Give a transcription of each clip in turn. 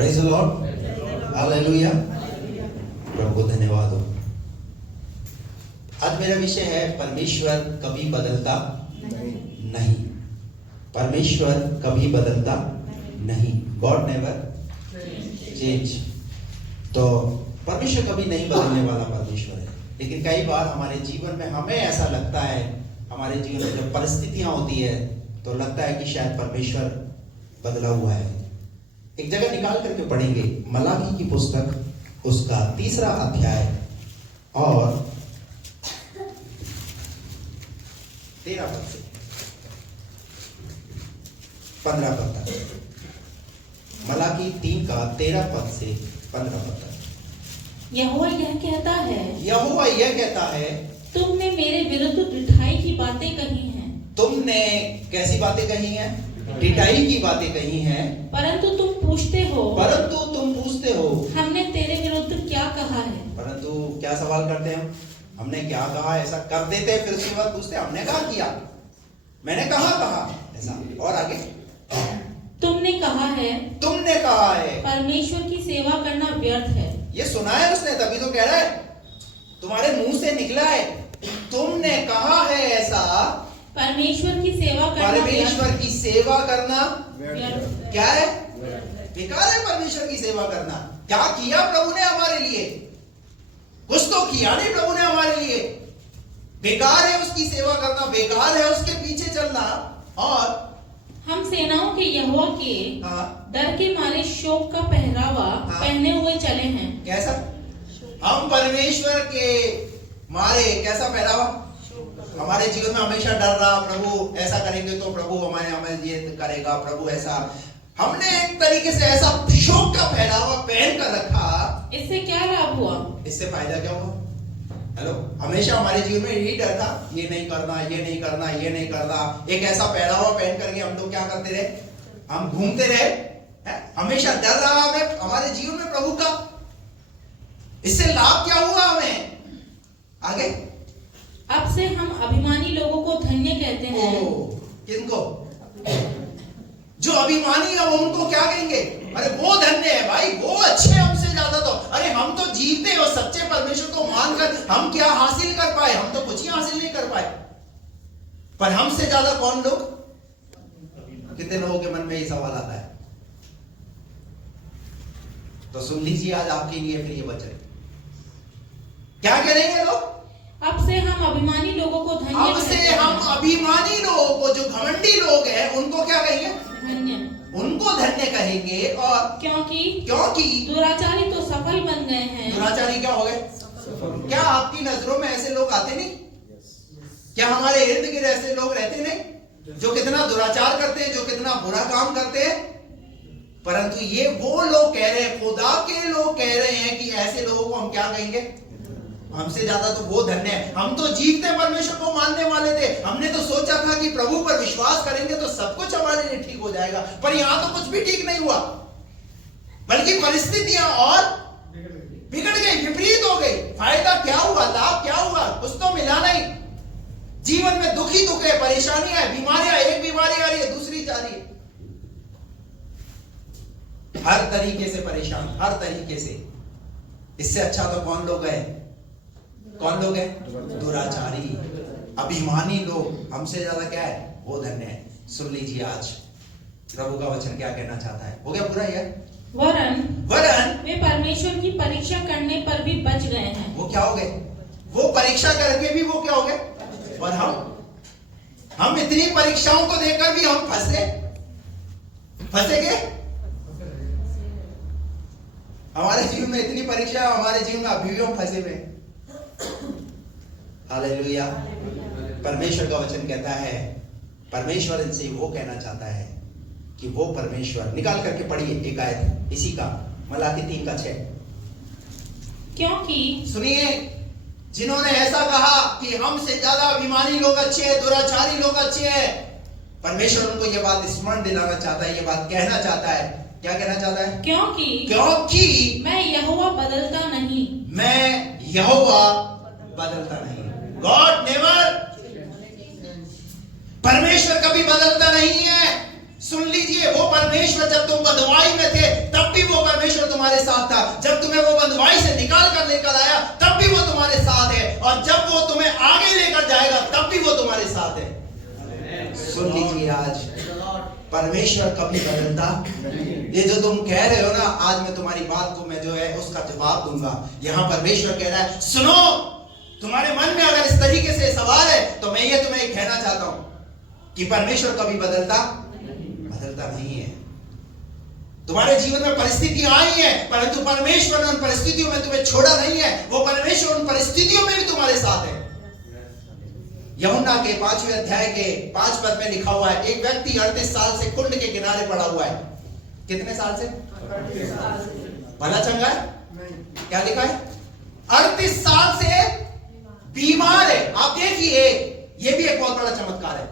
Praise the lord, hallelujah. प्रभु को धन्यवाद हो। आज मेरा विषय है परमेश्वर कभी बदलता नहीं। परमेश्वर कभी बदलता नहीं। God never change. तो परमेश्वर कभी नहीं बदलने वाला परमेश्वर है। लेकिन कई बार हमारे जीवन में हमें ऐसा लगता है, हमारे जीवन में जब परिस्थितियां होती है तो लगता है कि शायद परमेश्वर बदला हुआ है। एक जगह निकाल करके पढ़ेंगे, मलाकी की पुस्तक उसका 3 अध्याय और 13 पद से 15 पद तक। मलाकी 3 का 13 पद से 15 पद तक। यहोवा यह कहता है, यहोवा यह कहता है, तुमने मेरे विरुद्ध ढिठाई की बातें कही हैं। तुमने कैसी बातें कही हैं? ढिठाई की बातें कही हैं। परंतु तुम पूछते हो, हमने तेरे विरुद्ध क्या कहा है? परंतु क्या सवाल करते हैं? हमने क्या कहा? ऐसा कर देते हैं, फिर उसके बाद पूछते हैं हमने कहा किया, मैंने कहा ऐसा। और आगे तुमने कहा है परमेश्वर की सेवा करना व्यर्थ है। ये सुना है उसने, तभी तो कह रहा है, तुम्हारे मुंह से निकला है। तुमने कहा है ऐसा, परमेश्वर की सेवा करना व्यर्थ। क्या है? बेकार है परमेश्वर की सेवा करना। क्या किया प्रभु ने हमारे लिए? कुछ तो किया नहीं प्रभु ने हमारे लिए। बेकार है उसकी सेवा करना, बेकार है उसके पीछे चलना। और हम सेनाओं के यहोवा के डर के मारे शोक का पहरावा पहने हुए चले हैं। कैसा? हम परमेश्वर के मारे कैसा पहरावा? हमारे जीवन में हमेशा डर रहा, प्रभु ऐसा करेंगे तो प्रभु हमें ये करेगा, प्रभु ऐसा। हमने एक तरीके से ऐसा शोक का पहनावा पहन कर रखा। इससे क्या लाभ हुआ? इससे फायदा क्या हुआ? हेलो, हमेशा हमारे जीवन में यही डर था, ये नहीं करना, ये नहीं करना, ये नहीं करना। एक ऐसा पहनावा पहन करके हम लोग क्या करते रहे? हम घूमते रहे। हमेशा डर रहा हमें हमारे जीवन में प्रभु का। इससे लाभ क्या हुआ हमें? आगे अब से हम अभिमानी लोगों को धन्य कहते हैं। किनको? जो अभिमानी है उनको क्या कहेंगे? अरे वो धन्य है भाई, वो अच्छे हमसे ज्यादा। तो अरे हम तो जीते और सच्चे परमेश्वर को मानकर हम क्या हासिल कर पाए? हम तो कुछ ही हासिल नहीं कर पाए। पर हमसे ज्यादा कौन लोग? कितने लोगों के मन में ये सवाल आता है? तो सुन लीजिए आज आपके लिए फिर ये वचन। क्या करेंगे लोग? अब से हम अभिमानी लोगों को धन्य अब से हम अभिमानी लोगों को, जो घमंडी लोग हैं, उनको क्या कहेंगे? धन्य। उनको धन्य कहेंगे। और क्योंकि दुराचारी तो सफल बन गए हैं। दुराचारी क्या हो गए? क्या आपकी नजरों में ऐसे लोग आते नहीं? क्या हमारे इर्द गिर्द ऐसे लोग रहते नहीं जो कितना दुराचार करते हैं, जो कितना बुरा काम करते हैं? परंतु ये वो लोग कह रहे हैं, खुदा के लोग कह रहे हैं कि ऐसे लोगों को हम क्या कहेंगे? हमसे ज्यादा तो वो धन्य है। हम तो जीवते परमेश्वर को मानने वाले थे। हमने तो सोचा था कि प्रभु पर विश्वास करेंगे तो सब कुछ हमारे लिए ठीक हो जाएगा। पर यहां तो कुछ भी ठीक नहीं हुआ, बल्कि परिस्थितियां और बिगड़ गई, विपरीत हो गई। फायदा क्या हुआ? लाभ क्या हुआ? कुछ तो मिला नहीं। जीवन में दुख ही दुख है, परेशानियां है, बीमारियां, एक बीमारी आ रही है, दूसरी जा रही है। हर तरीके से परेशान, हर तरीके से। इससे अच्छा तो कौन लोग है? कौन लोग हैं? दुराचारी, अभिमानी लोग। हमसे ज्यादा क्या है? वो धन्य है। सुन लीजिए आज प्रभु का वचन क्या कहना चाहता है। हो गया पूरा यार? वरन वे परमेश्वर की परीक्षा करने पर भी बच गए हैं। वो क्या हो गए? वो परीक्षा करके भी वो क्या हो गए? और हम इतनी परीक्षाओं को देखकर भी हम फंसेंगे। हमारे जीवन में इतनी परीक्षा, हमारे जीवन में अभी भी हम फंसे हुए। हालेलुया। परमेश्वर का वचन कहता है, परमेश्वर इनसे वो कहना चाहता है कि वो परमेश्वर, निकाल करके पढ़िए एक आयत इसी का, मलाकी 3 का 6। क्योंकि सुनिए, जिन्होंने ऐसा कहा कि हमसे ज्यादा अभिमानी लोग अच्छे हैं, दुराचारी लोग अच्छे हैं, परमेश्वर उनको ये बात स्मरण दिलाना चाहता है, ये बात कहना चाहता है। क्या कहना चाहता है? क्योंकि मैं यहोवा बदलता नहीं। गॉड नेवर, परमेश्वर कभी बदलता नहीं है। सुन लीजिए, वो परमेश्वर जब तुम बदवाई में थे तब भी वो तुम्हारे साथ था, जब तुम्हें वो बंधुआई से निकाल कर लेकर आया तब भी वो तुम्हारे साथ है, और जब वो तुम्हें आगे लेकर जाएगा तब भी वो तुम्हारे साथ है। सुन लीजिए, आज परमेश्वर कभी बदलता। ये जो तुम कह रहे हो ना, आज मैं तुम्हारी बात को मैं जो है उसका जवाब दूंगा। यहाँ परमेश्वर कह रहा है, सुनो, तुम्हारे मन में अगर इस तरीके से सवाल है तो मैं ये तुम्हें कहना चाहता हूं कि परमेश्वर कभी बदलता नहीं है। तुम्हारे जीवन में परिस्थितियां आई है, परंतु परमेश्वर ने उन परिस्थितियों में तुम्हें छोड़ा नहीं है। वो परमेश्वर उन परिस्थितियों में भी तुम्हारे साथ है। यूहन्ना के 5वें अध्याय के 5 पद में लिखा हुआ है, एक व्यक्ति 38 साल से कुंड के किनारे पड़ा हुआ है। कितने साल से? 38 साल से। भला चंगा है? क्या लिखा है? 38 साल से बीमार है। आप देखिए, ये भी एक बहुत बड़ा चमत्कार है।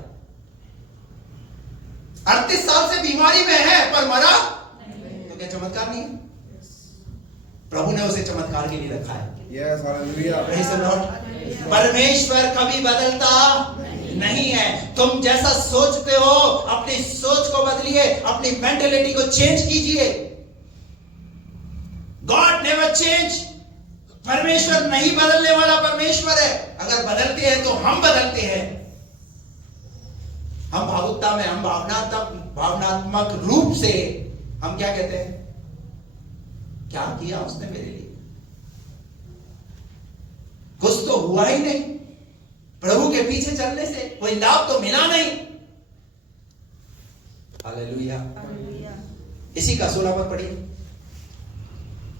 38 साल से बीमारी में है पर मरा तो क्या चमत्कार नहीं है? प्रभु ने उसे चमत्कार के लिए रखा है। Yes, hallelujah. Praise the Lord. परमेश्वर कभी बदलता नहीं है। तुम जैसा सोचते हो, अपनी सोच को बदलिए, अपनी मेंटेलिटी को चेंज कीजिए। God never change. परमेश्वर नहीं बदलने वाला परमेश्वर है। अगर बदलते हैं तो हम बदलते हैं। हम भावुकता में, हम भावनात्मक रूप से हम क्या कहते हैं, क्या किया उसने मेरे लिए, कुछ तो हुआ ही नहीं, प्रभु के पीछे चलने से कोई लाभ तो मिला नहीं। हालेलुया। इसी का 16 पद पढ़िए।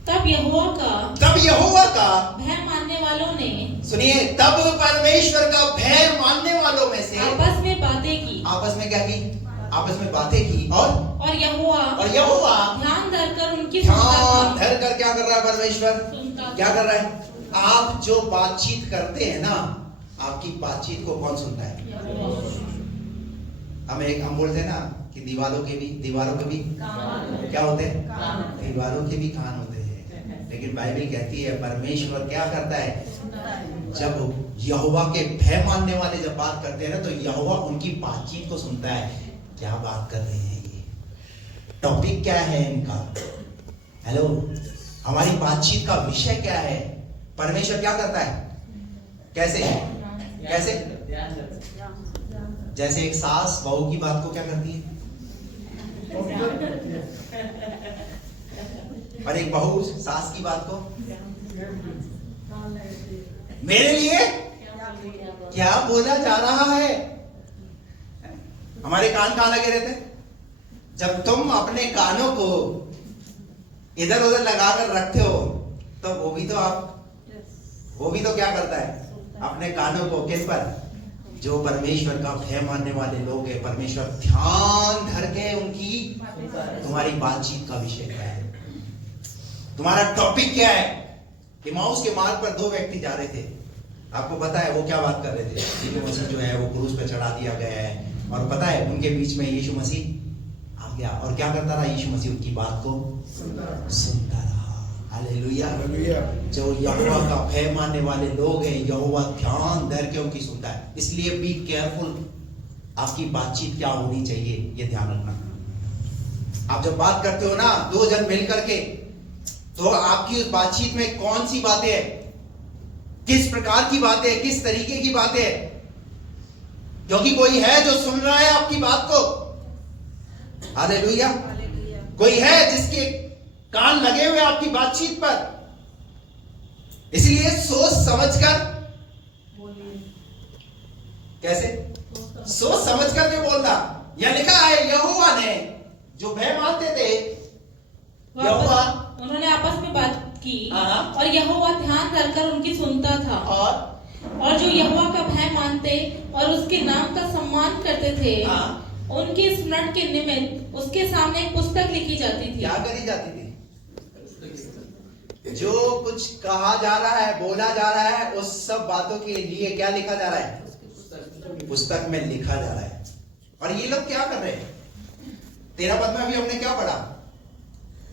तब यहोवा का भय मानने वालों ने, सुनिए, तब परमेश्वर का भय मानने वालों में से आपस में बातें की। आपस में क्या की? आपस में बातें की। और यहोवा ध्यान धरकर उनकी ध्यान धरकर क्या कर रहा है परमेश्वर? सुनता। क्या कर रहा है? आप जो बातचीत करते हैं ना, आपकी बातचीत को कौन सुनता है? हम बोलते हैं ना कि दीवारों के भी क्या होते हैं? दीवारों के भी कान होते हैं। लेकिन बाइबल कहती है परमेश्वर क्या करता है? जब यहोवा के भय मानने वाले जब बात करते हैं ना, तो यहोवा उनकी बातचीत को सुनता है। क्या बात कर रहे हैं ये? टॉपिक क्या है इनका? हेलो, हमारी बातचीत का विषय क्या है? परमेश्वर क्या करता है? कैसे? जैसे एक सास बहू की बात को क्या करती है, और एक बहू सास की बात को मेरे लिए क्या बोला जा रहा है? हमारे कान कहां लगे रहते हैं? जब तुम अपने कानों को इधर उधर लगाकर रखते हो तो वो भी तो क्या करता है? अपने कानों को किस पर? जो परमेश्वर का भय मानने वाले लोग हैं, परमेश्वर ध्यान धर के उनकी, तुम्हारी बातचीत का विषय क्या है? तुम्हारा टॉपिक क्या है? इमाउस के मार्ग पर 2 व्यक्ति जा रहे थे। आपको पता है वो क्या बात कर रहे थे? यीशु मसीह जो है वो क्रूस पे चढ़ा दिया गया है, और पता है उनके बीच में यीशु मसीह आ गया, और क्या करता रहा? यीशु मसीह उनकी बात को सुनता रहा। हालेलुया। जो यहोवा का भय मानने वाले लोग हैं, यहोवा ध्यान धर के उनकी सुनता है। इसलिए बी केयरफुल, आपकी बातचीत क्या होनी चाहिए ये ध्यान रखना। आप जब बात करते हो ना 2 जन मिल करके, तो आपकी उस बातचीत में कौन सी बातें है, किस प्रकार की बातें, किस तरीके की बातें है? क्योंकि कोई है जो सुन रहा है आपकी बात को। हालेलुया। कोई है जिसके कान लगे हुए आपकी बातचीत पर। इसलिए सोच समझकर, कैसे सोच समझकर के बोलना। यह लिखा है यहोवा ने, जो भय मानते थे, यहोवा, उन्होंने आपस में बात की, और यहोवा ध्यान धरकर उनकी सुनता था। और जो यहोवा का भय मानते और उसके नाम का सम्मान करते थे, उनके स्मरण के निमित्त उसके सामने एक पुस्तक लिखी जाती थी। क्या करी जाती थी? जो कुछ कहा जा रहा है, बोला जा रहा है, उस सब बातों के लिए क्या लिखा जा रहा है? पुस्तक में लिखा जा रहा है। और ये लोग क्या कर रहे हैं? 13 पद में अभी हमने क्या पढ़ा?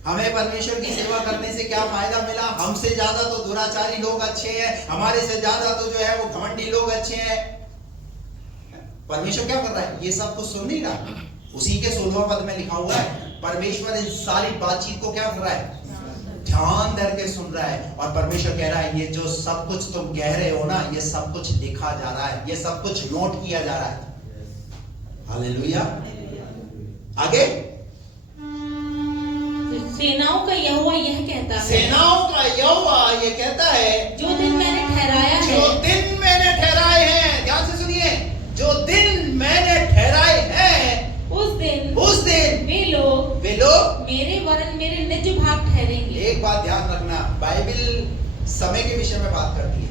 हमें परमेश्वर की सेवा करने से क्या फायदा मिला? हमसे ज्यादा तो दुराचारी लोग अच्छे हैं, हमारे से ज्यादा तो जो है वो घमंडी लोग अच्छे हैं। परमेश्वर क्या कर रहा है? ये सब कुछ सुन नहीं रहा। उसी के 16वां पद में लिखा हुआ है, परमेश्वर इन सारी बातचीत को क्या कर रहा है? ध्यान धर के सुन रहा है और परमेश्वर कह रहा है ये जो सब कुछ तुम कह रहे हो ना, ये सब कुछ लिखा जा रहा है, ये सब कुछ नोट किया जा रहा है। हालेलुया। आगे सेनाओं का यहोवा यह कहता है, सेनाओं का यहोवा ये कहता है, जो दिन मैंने ठहराया है, जो दिन मैंने ठहराए हैं, ध्यान से सुनिए, जो दिन मैंने ठहराए हैं, उस दिन वे लोग मेरे वरन मेरे निज भाग ठहरेंगे। एक बात ध्यान रखना, बाइबल समय के विषय में बात करती है।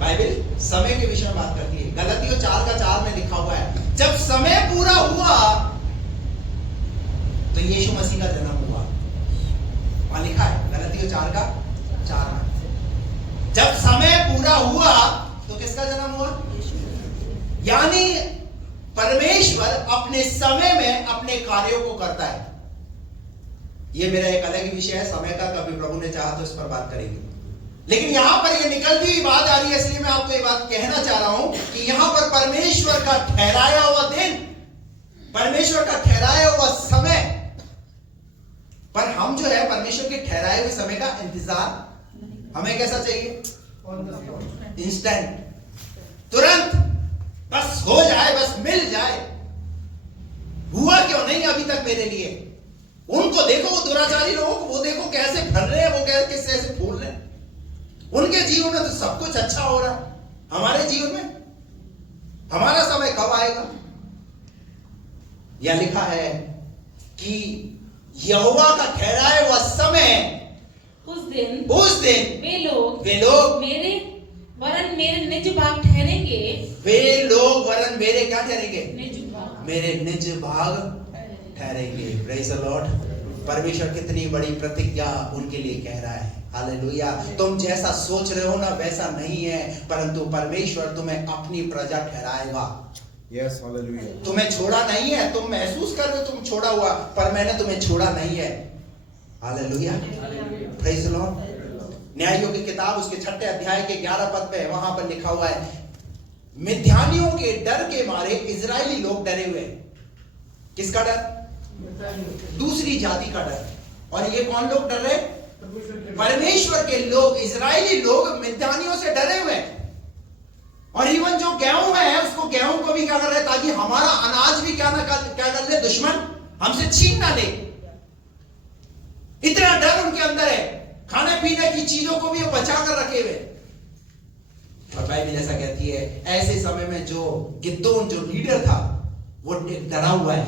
बाइबल समय के विषय में बात करती है। गलतियों 4:4 में लिखा हुआ है, जब समय पूरा हुआ तो यीशु मसीह का जन्म हुआ। वहां लिखा है गलतियों 4:4 में, जब समय पूरा हुआ तो किसका जन्म हुआ? यानी परमेश्वर अपने समय में अपने कार्यों को करता है। यह मेरा एक अलग विषय है समय का, कभी प्रभु ने चाहा तो इस पर बात करेंगे। लेकिन यहां पर यह निकलती हुई बात आ रही है, इसलिए मैं आपको ये बात कहना चाह रहा हूं कि यहां पर परमेश्वर का ठहराया हुआ दिन, परमेश्वर का ठहराया हुआ समय, पर हम जो है परमेश्वर के ठहराए हुए समय का इंतजार हमें कैसा चाहिए? इंस्टेंट, तुरंत, बस हो जाए, बस मिल जाए। हुआ क्यों नहीं अभी तक मेरे लिए? उनको देखो, वो दुराचारी लोगों को वो देखो कैसे भर रहे हैं, वो कैसे फूल रहे हैं। उनके जीवन में तो सब कुछ अच्छा हो रहा है, हमारे जीवन में हमारा समय कब आएगा? यह लिखा है कि यहोवा का ठहराया हुआ समय, उस दिन वे लोग मेरे वरन मेरे निज भाग ठहरेंगे। वे लोग वरन मेरे क्या ठहरेंगे? निज भाग, मेरे निज भाग ठहरेंगे। Praise the Lord. परमेश्वर कितनी बड़ी प्रतिज्ञा उनके लिए कह रहा है। हालेलुया। तुम जैसा सोच रहे हो ना वैसा नहीं है, परंतु परमेश्वर तुम्हें अपनी प्रजा ठहराएगा। Yes, hallelujah. तुम्हें छोड़ा नहीं है। तुम महसूस कर रहे हो तुम छोड़ा हुआ, पर मैंने तुम्हें छोड़ा नहीं है। हालेलुया। Praise the lord. न्यायों की किताब उसके 6 अध्याय के 11 पद पे वहां पर लिखा हुआ है, मिद्यानियों के डर के मारे इजरायली लोग डरे हुए। किसका डर? दूसरी जाति का डर। और ये कौन लोग डर रहे? परमेश्वर के लोग, इजरायली लोग मिद्यानियों से डरे हुए। और इवन जो गेहूं है उसको, गेहूं को भी क्या कर रहे, ताकि हमारा अनाज भी क्या कर ले, दुश्मन हमसे छीन ना ले। इतना डर उनके अंदर है, खाने पीने की चीजों को भी वो बचा कर रखे हुए। और बाइबल ऐसा कहती है, ऐसे समय में जो गिदोन जो लीडर था वो डरा हुआ है,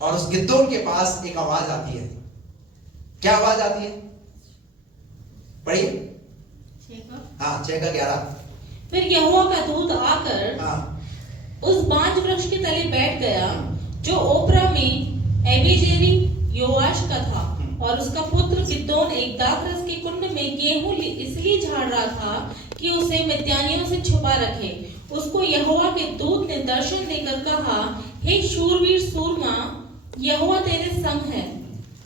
और उस गिदोन के पास एक आवाज आती है। क्या आवाज आती है? पढ़िए। 6:11। फिर यहोवा का दूत आकर उस बांज वृक्ष के तले बैठ गया, जो ओप्रा में एबीजेरी योआश का था, और उसका पुत्र गिदोन एक दाखरस के कुंड में गेहूं इसलिए झाड़ रहा था कि उसे मिद्यानियों से छुपा रखे। उसको यहोवा के दूत ने दर्शन देकर कहा, हे शूरवीर सूरमा, यहोवा तेरे संग है।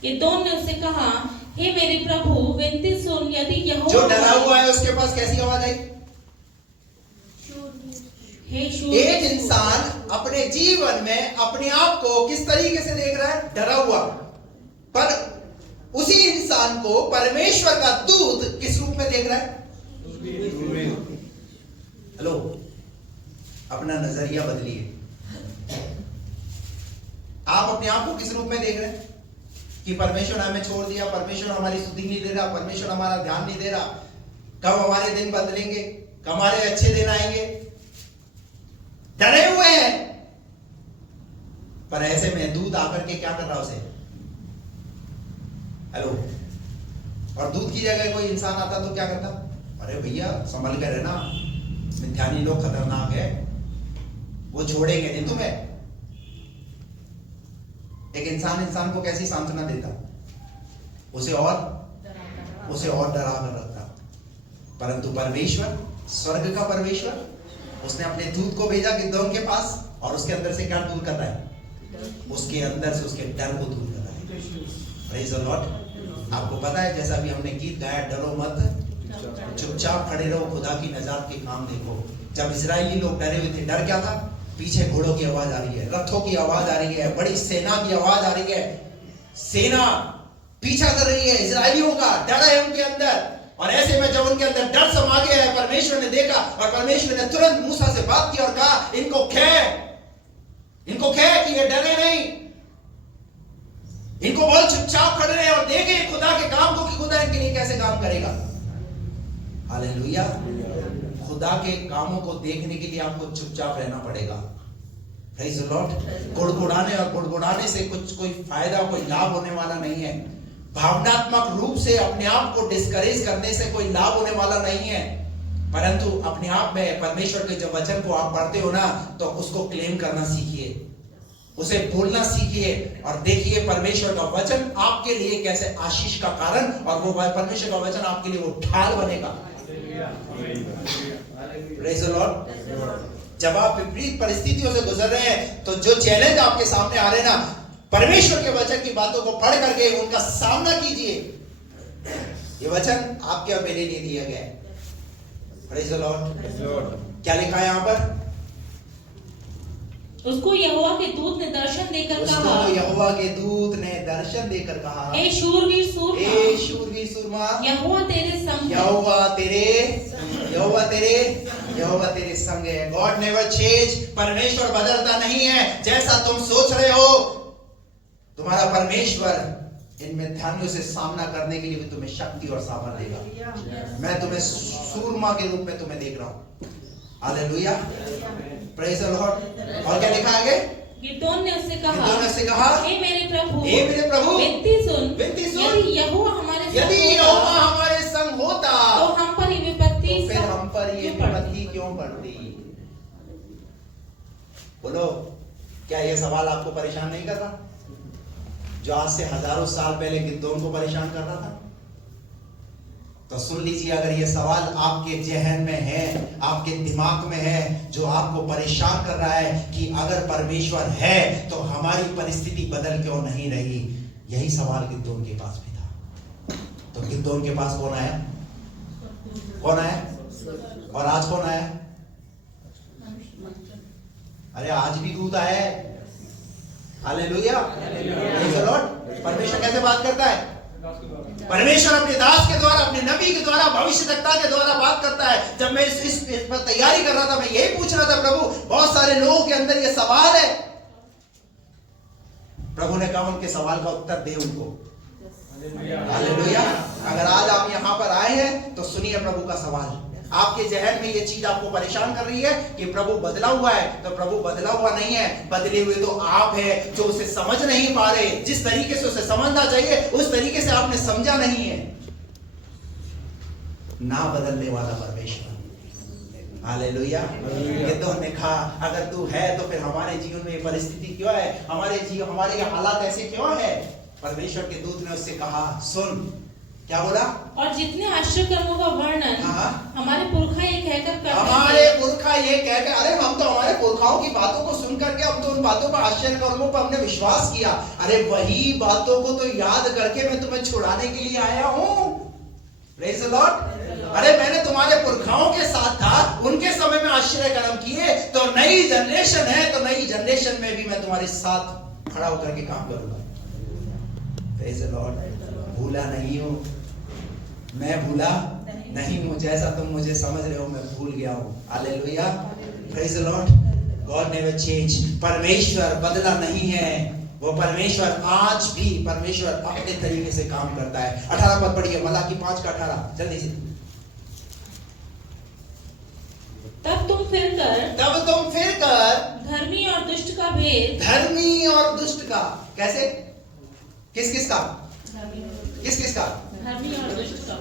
गिदोन ने उससे कहा, हे मेरे प्रभु, विनती सुन, यदि यहोवा जो डरा हुआ है उसके पास कैसी आवाज आई? एक इंसान अपने जीवन में अपने आप को किस तरीके से देख रहा है? डरा हुआ। पर उसी इंसान को परमेश्वर का दूत किस रूप में देख रहा है? हेलो, अपना नजरिया बदलिए। आप अपने आप को किस रूप में देख रहे हैं? कि परमेश्वर हमें छोड़ दिया, परमेश्वर हमारी स्तुति नहीं दे रहा, परमेश्वर हमारा ध्यान नहीं दे रहा, कब हमारे दिन बदलेंगे, कब हमारे अच्छे दिन आएंगे? डरे हुए हैं। पर ऐसे में दूत आकर के क्या कर रहा उसे? हेलो। और दूत की जगह कोई इंसान आता तो क्या करता? अरे भैया संभल कर रहना, मिद्यानी लोग खतरनाक है, वो छोड़ेंगे नहीं तुम्हें। एक इंसान को कैसी सांत्वना देता? उसे और डरा कर रखता। परंतु परमेश्वर, स्वर्ग का परमेश्वर, उसने अपने दूत को भेजा गिदोन के पास, और उसके अंदर से क्या दूर कर रहा है? उसके अंदर से उसके डर को दूर कर रहा है। Praise the Lord. आपको पता है, जैसा भी हमने गीत गाया, डरो मत, चुपचाप खड़े रहो, खुदा की नजात के काम देखो। जब इजरायली लोग डरे हुए थे, डर क्या था? पीछे घोड़ों की आवाज आ रही है, रथों की आवाज आ रही है, बड़ी सेना की आवाज आ रही है, सेना पीछा कर रही है, इजरायलियों का डर है उनके अंदर। और ऐसे में जब उनके अंदर डर समा गया है, परमेश्वर ने देखा और परमेश्वर ने तुरंत मूसा से बात की और कहा इनको कह कि ये डरे नहीं, इनको बोल चुपचाप खड़े रहे और देखे खुदा के काम को कि खुदा इनके लिए कैसे काम करेगा। हालेलुया। खुदा के कामों को देखने के लिए आपको चुपचाप रहना पड़ेगा। Praise the Lord. गुड़गुड़ाने और गुड़गुड़ाने से कोई फायदा, कोई लाभ होने वाला नहीं है। भावनात्मक रूप से अपने आप को डिस्करेज करने से कोई लाभ होने वाला नहीं है, परंतु अपने आप में परमेश्वर के जब वचन को आप पढ़ते हो ना, तो उसको क्लेम करना सीखिए, उसे बोलना सीखिए और देखिए परमेश्वर का वचन आपके लिए कैसे आशीष का कारण, और वो परमेश्वर का वचन आपके लिए वो ढाल बनेगा। Praise the Lord. जब आप विपरीत परिस्थितियों से गुजर रहे हैं, तो जो चैलेंज आपके सामने आ रहे हैं ना, परमेश्वर के वचन की बातों को पढ़ करके उनका सामना कीजिए। ये वचन आपके और मेरे लिए दिया गया है। Praise the Lord. क्या लिखा है यहाँ पर? उसको यहोवा के दूत ने दर्शन देकर कहा, यहोवा के दूत ने दर्शन देकर कहा, हे शूरवीर सूरमा, यहोवा तेरे संग है। यहोवा तेरे संग है। God never change. परमेश्वर बदलता नहीं है। जैसा तुम सोच रहे हो, तुम्हारा परमेश्वर इनमें ध्यानियों से सामना करने के लिए भी तुम्हें शक्ति और सामर्थ्य देगा। मैं तुम्हें सूरमा के रूप में तुम्हें देख रहा हूं। हालेलुया। Praise the Lord. और क्या लिखा आगे? गिदोन ने उससे कहा, हे मेरे प्रभु, विनती सुन। यदि यहोवा हमारे संग होता, तो हम पर ये विपत्ति क्यों पड़ती? बोलो, क्या ये सवाल आपको परेशान नहीं कर रहा, जो आज से हजारों साल पहले गिदोन को परेशान कर रहा था? तो सुन लीजिए, अगर ये सवाल आपके जहन में है, आपके दिमाग में है, जो आपको परेशान कर रहा है कि अगर परमेश्वर है तो हमारी परिस्थिति बदल क्यों नहीं रही, यही सवाल गिदोन के पास भी था। तो गिदोन के पास कौन आया? और आज कौन आया? अरे आज भी दूत आया है। हालेलुया। Praise the Lord. परमेश्वर कैसे बात करता है? परमेश्वर अपने दास के द्वारा, अपने नबी के द्वारा, भविष्यद्वक्ता के द्वारा बात करता है। जब मैं इस पर तैयारी कर रहा था, मैं यही पूछ रहा था, प्रभु बहुत सारे लोगों के अंदर ये सवाल है। प्रभु ने कहा उनके सवाल का उत्तर दे उनको। हालेलुया। अगर आज आप यहां पर आए हैं तो सुनिए प्रभु का सवाल। आपके जहन में ये चीज आपको परेशान कर रही है कि प्रभु बदला हुआ है, तो प्रभु बदला हुआ नहीं है, बदले हुए तो आप है जो उसे समझ नहीं पा रहे। जिस तरीके से उसे समझना चाहिए उस तरीके से आपने समझा नहीं है। ना बदलने वाला परमेश्वर। हालेलुया। गिदोन ने कहा अगर तू है तो फिर हमारे जीवन में ये परिस्थिति क्यों है, हमारे ये हालात ऐसे क्यों है? परमेश्वर के दूत ने उससे कहा, सुन। क्या बोला? और जितने आश्चर्य कर्मों का वर्णन हमारे पुरखा ये कहकर करते थे, अरे हम तो हमारे पुरखाओं की बातों को सुन करके हम तो उन बातों पर, आश्चर्य कर्मों पर हमने विश्वास किया। अरे वही बातों को तो याद करके मैं तुम्हें छुड़ाने के लिए आया हूँ। Praise the Lord. अरे मैंने तुम्हारे पुरखाओं के साथ था, उनके समय में आश्चर्य कर्म किए, तो नई जनरेशन है, तो नई जनरेशन में भी मैं तुम्हारे साथ खड़ा होकर के काम करूंगा। Praise the Lord. भूला नहीं हूं, मैं भूला नहीं हूं। जैसा तुम मुझे समझ रहे हो मैं भूल गया हूं। Hallelujah. Praise the Lord. God never change. परमेश्वर बदला नहीं है। वो परमेश्वर आज भी परमेश्वर अपने तरीके से काम करता है। 18 पद पढ़िए, मलाकी 5:18 जल्दी से। तब तुम फिर कर धर्मी और दुष्ट का भेद, धर्मी और दुष्ट का, कैसे? किस का? धर्मी और दुष्ट का।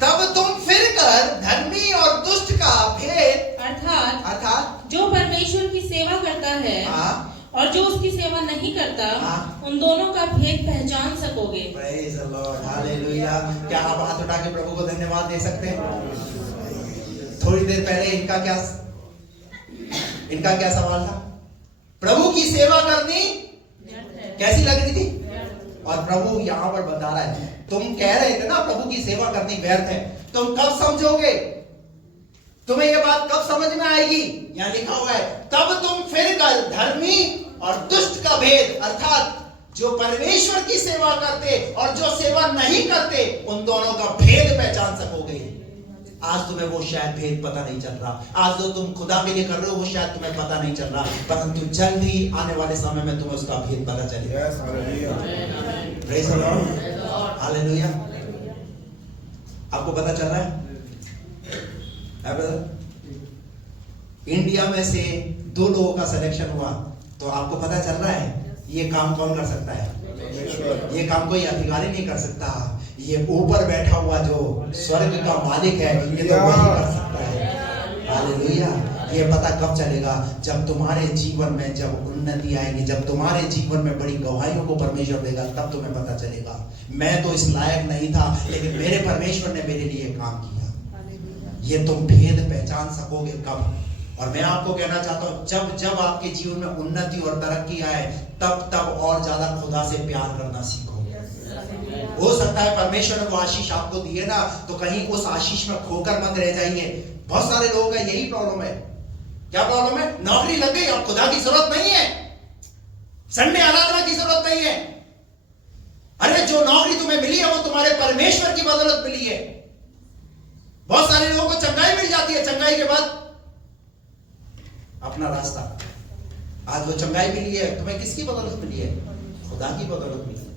तब तुम फिर कर धर्मी और दुष्ट का भेद, अर्थात जो परमेश्वर की सेवा करता है और जो उसकी सेवा नहीं करता, उन दोनों का भेद पहचान सकोगे। Praise the lord. हालेलुया। क्या आप हाथ उठा के प्रभु को धन्यवाद दे सकते हैं? थोड़ी देर पहले इनका क्या सवाल था? प्रभु की सेवा करनी कैसी लग रही थी? और प्रभु यहां पर बता रहा है, तुम कह रहे थे ना प्रभु की सेवा करनी व्यर्थ है, तुम कब समझोगे? तुम्हें यह बात कब समझ में आएगी? यहां लिखा हुआ है, तब तुम फिर कर धर्मी और दुष्ट का भेद, अर्थात जो परमेश्वर की सेवा करते और जो सेवा नहीं करते, उन दोनों का भेद पहचान सकोगे। आज तुम्हें वो शायद भेद पता नहीं चल रहा, आज जो तुम खुदा के लिए कर रहे हो वो शायद तुम्हें पता नहीं चल रहा, परंतु जल्द ही आने वाले समय में तुम्हें उसका भेद पता चलेगा। Yes, hallelujah. Praise the lord, hallelujah. आपको पता चल रहा है ब्रदर? इंडिया में से 2 लोगों का सिलेक्शन हुआ, तो आपको पता चल रहा है ये काम कौन कर सकता है? ये काम कोई अधिकारी नहीं कर सकता, ये ऊपर बैठा हुआ जो स्वर्ग का मालिक है, ये तो वही कर सकता है। हालेलुया। ये पता कब चलेगा? जब तुम्हारे जीवन में जब उन्नति आएगी, जब तुम्हारे जीवन में बड़ी गवाहियों को परमेश्वर देगा, तब तुम्हें पता चलेगा मैं तो इस लायक नहीं था, लेकिन मेरे परमेश्वर ने मेरे लिए काम किया। ये तुम भेद पहचान सकोगे कब? और मैं आपको कहना चाहता हूं, जब जब आपके जीवन में उन्नति और तरक्की आए, तब तब और ज्यादा खुदा से प्यार करना सीखो। हो सकता है परमेश्वर ने वो आशीष आपको दी है ना, तो कहीं उस आशीष में खोकर मत रह जाइए। बहुत सारे लोगों का यही प्रॉब्लम है। क्या प्रॉब्लम है? नौकरी लग गई, अब खुदा की जरूरत नहीं है, संडे आराधना की जरूरत नहीं है। अरे जो नौकरी तुम्हें मिली है वो तुम्हारे परमेश्वर की बदौलत मिली है। बहुत सारे लोगों को चंगाई मिल जाती है, चंगाई के बाद अपना रास्ता। आज वो चंगाई मिली है, तुम्हें किसकी बदौलत मिली है? खुदा की बदौलत मिली है।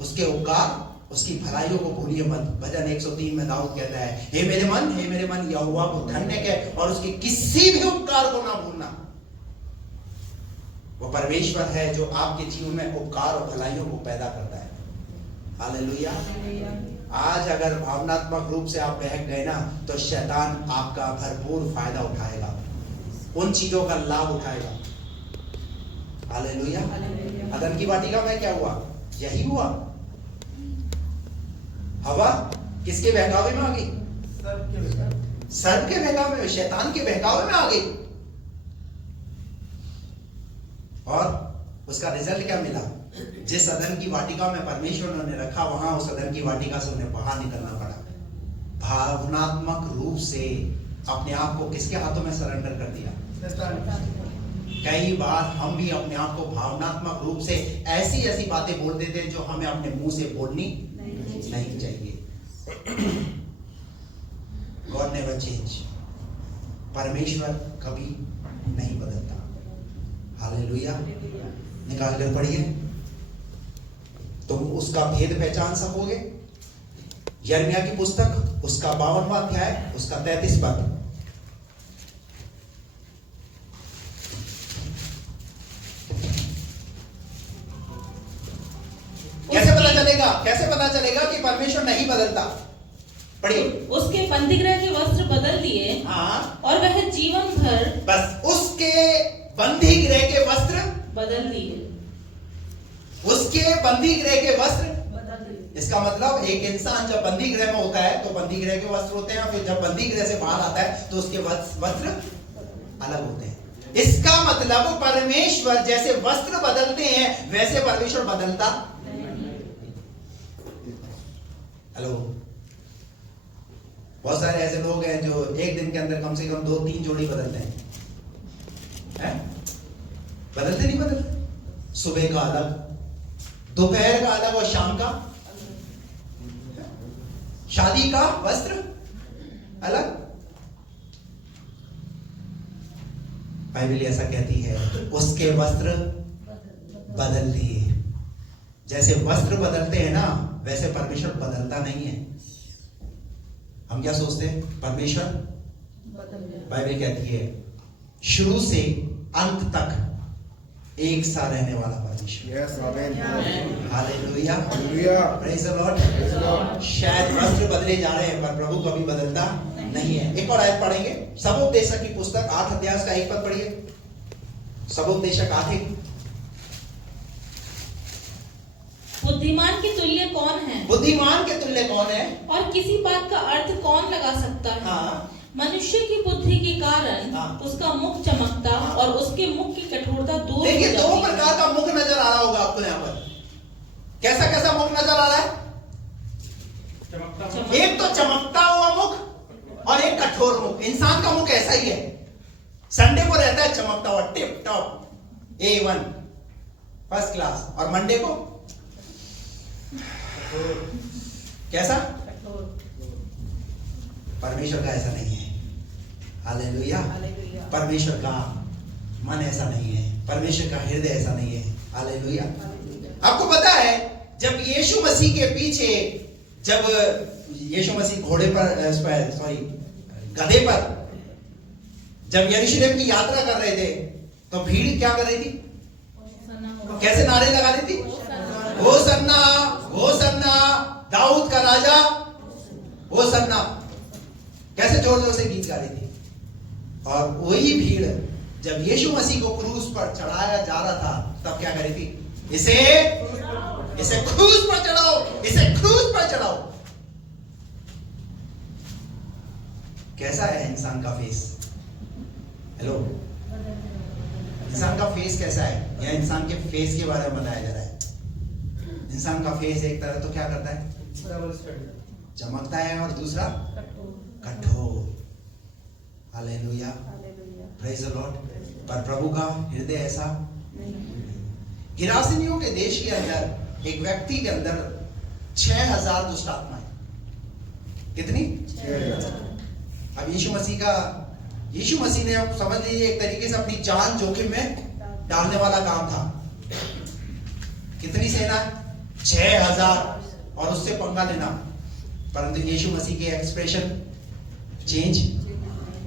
उसके उपकार, उसकी भलाइयों को भूलिए मत। भजन 103 में दाऊद कहता है, हे मेरे मन यहोवा को धन्य कह और उसके किसी भी उपकार को ना भूलना। वो परमेश्वर है जो आपके जीवन में उपकार और भलाइयों को पैदा करता है। हालेलुया। आज अगर भावनात्मक रूप से आप बहक गए ना, तो शैतान आपका भरपूर फायदा उठाएगा, उन चीजों का लाभ उठाएगा। हालेलुया। अदन की वाटिका में क्या हुआ? यही हुआ। हवा किसके बहकावे में आ गई? सर्प के बहकावे में, शैतान के बहकावे में आ गई। और उसका रिजल्ट क्या मिला? जिस अदन की वाटिका में परमेश्वर ने रखा, वहां उस अदन की वाटिका से उन्हें बाहर निकलना पड़ा। भावनात्मक रूप से अपने आप को किसके हाथों में सरेंडर कर दिया? कई बार हम भी अपने आप को भावनात्मक रूप से ऐसी ऐसी बातें बोल देते हैं जो हमें अपने मुंह से बोलनी नहीं चाहिए। God never change। परमेश्वर कभी नहीं बदलता। हालेलुया। निकाल कर पढ़िए, तुम उसका भेद पहचान सकोगे। यिर्मयाह की पुस्तक, उसका 52वां अध्याय, उसका 33 पद। कैसे पता चलेगा कि परमेश्वर नहीं बदलता? पढ़िए। उसके बंदीगृह के वस्त्र बदल दिए, हाँ, और वह जीवन भर, बस उसके बंदीगृह के वस्त्र बदल दिए। उसके बंदीगृह के वस्त्र बदल दिए। इसका मतलब एक इंसान जब बंदीगृह में होता है तो बंदीगृह के वस्त्र होते हैं, फिर जब बंदीगृह से बाहर आता है तो उसके वस्त्र अलग होते हैं। इसका मतलब परमेश्वर जैसे वस्त्र बदलते हैं, वैसे परमेश्वर बदलता। हेलो। बहुत सारे ऐसे लोग हैं जो एक दिन के अंदर कम से कम 2-3 जोड़ी बदलते हैं। बदलते नहीं बदलते? सुबह का अलग, दोपहर का अलग और शाम का, शादी का वस्त्र अलग। बाइबल ऐसा कहती है, उसके वस्त्र बदल दिए। जैसे वस्त्र बदलते हैं ना, वैसे परमेश्वर बदलता नहीं है। हम क्या सोचते हैं? परमेश्वर, बाइबल कहती है शुरू से अंत तक एक सा रहने वाला परमेश्वर। Yes, amen. Hallelujah, Hallelujah. Praise the Lord. शायद वस्त्र बदले जा रहे हैं, पर प्रभु कभी बदलता नहीं है। एक और आयत पढ़ेंगे, सबोपदेशक की पुस्तक 8 अध्याय का 1 पद पढ़िए। सबोपदेशक 8। बुद्धिमान के तुल्य कौन है? बुद्धिमान के तुल्य कौन है? और किसी बात का अर्थ कौन लगा सकता है? हाँ। मनुष्य की बुद्धि के कारण उसका मुख चमकता और उसके मुख की कठोरता दूर। देखिए, 2 प्रकार का मुख नजर आ रहा होगा आपको यहाँ पर। कैसा कैसा मुख नजर आ रहा है? एक तो चमकता हुआ मुख और एक कठोर मुख। इंसान का मुख ऐसा ही है, संडे को रहता है चमकता हुआ, tip top A1, first class, और मंडे को कैसा? परमेश्वर का ऐसा नहीं है। हालेलुया। परमेश्वर का मन ऐसा नहीं है, परमेश्वर का हृदय ऐसा नहीं है। हालेलुया। आपको पता है जब यीशु मसीह के पीछे, जब यीशु मसीह घोड़े पर सॉरी गधे पर जब यरूशलेम की यात्रा कर रहे थे, तो भीड़ क्या कर रही थी? कैसे नारे लगा रही थी? होसन्ना होसन्ना दाऊद का राजा होसन्ना, कैसे जोर जोर से गीत गा रही थी। और वही भीड़ जब यीशु मसीह को क्रूस पर चढ़ाया जा रहा था, तब क्या कर रही थी? इसे क्रूस पर चढ़ाओ, इसे क्रूस पर चढ़ाओ। कैसा है इंसान का फेस? हेलो, इंसान का फेस कैसा है? या इंसान के फेस के बारे में बताया जा रहा है। इंसान का फेस एक तरह तो क्या करता है? चमकता है, और दूसरा कठोर। Hallelujah, praise the Lord. पर प्रभु का हृदय ऐसा गिरासिनियों के देश के अंदर एक व्यक्ति के अंदर 6000 दुष्ट आत्माएं। कितनी? 6000। अब यीशु मसीह ने, अब समझ लीजिए एक तरीके से अपनी जान जोखिम में डालने वाला काम था। कितनी सेना? 6000, और उससे पंगा लेना। परंतु यीशु मसीह के एक्सप्रेशन चेंज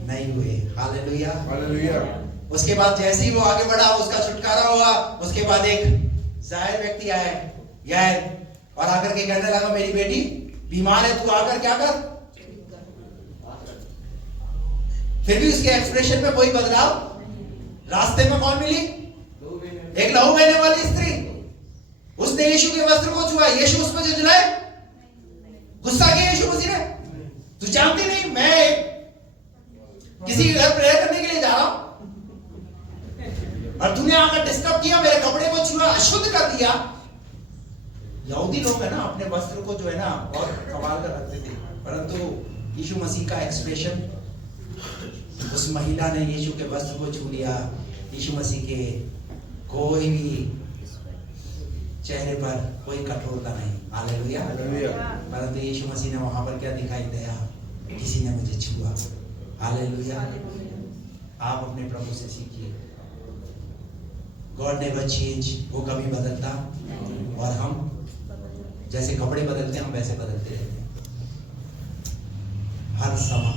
नहीं हुए। Hallelujah, hallelujah. उसके बाद जैसे ही वो आगे बढ़ा, उसका छुटकारा हुआ। उसके बाद एक जाहिर व्यक्ति आया यार, और आकर के कहने लगा मेरी बेटी बीमार है, तू आकर क्या कर। फिर भी उसके एक्सप्रेशन में कोई बदलाव। रास्ते में कौन मिली? एक लहू बहने वाली स्त्री। उसने यीशु के वस्त्र को छुआ, यीशु उस पर झुलाए। गुस्सा किया यीशु मसीह ने, तू जानती नहीं मैं किसी के घर प्रेयर करने के लिए जा रहा हूं, और तूने आकर डिस्टर्ब किया, मेरे कपड़े को छुआ, अशुद्ध कर दिया। यहूदी लोग है ना, अपने वस्त्र को जो है ना बहुत संभाल कर रखते थे। परंतु यीशु मसीह का एक्सप्रेशन, उस महिला ने यीशु के वस्त्र को छू लिया। यीशु मसीह के कोई भी चेहरे पर कोई कठोरता नहीं। हालेलुया। परंतु यीशु मसीह ने वहां पर क्या दिखाई दिया? किसी ने मुझे छुआ। हालेलुया। आप अपने प्रभु से सीखिए। गॉड नेवर चेंज, वो कभी बदलता, और हम जैसे कपड़े बदलते हैं हम वैसे बदलते रहते हैं हर समय।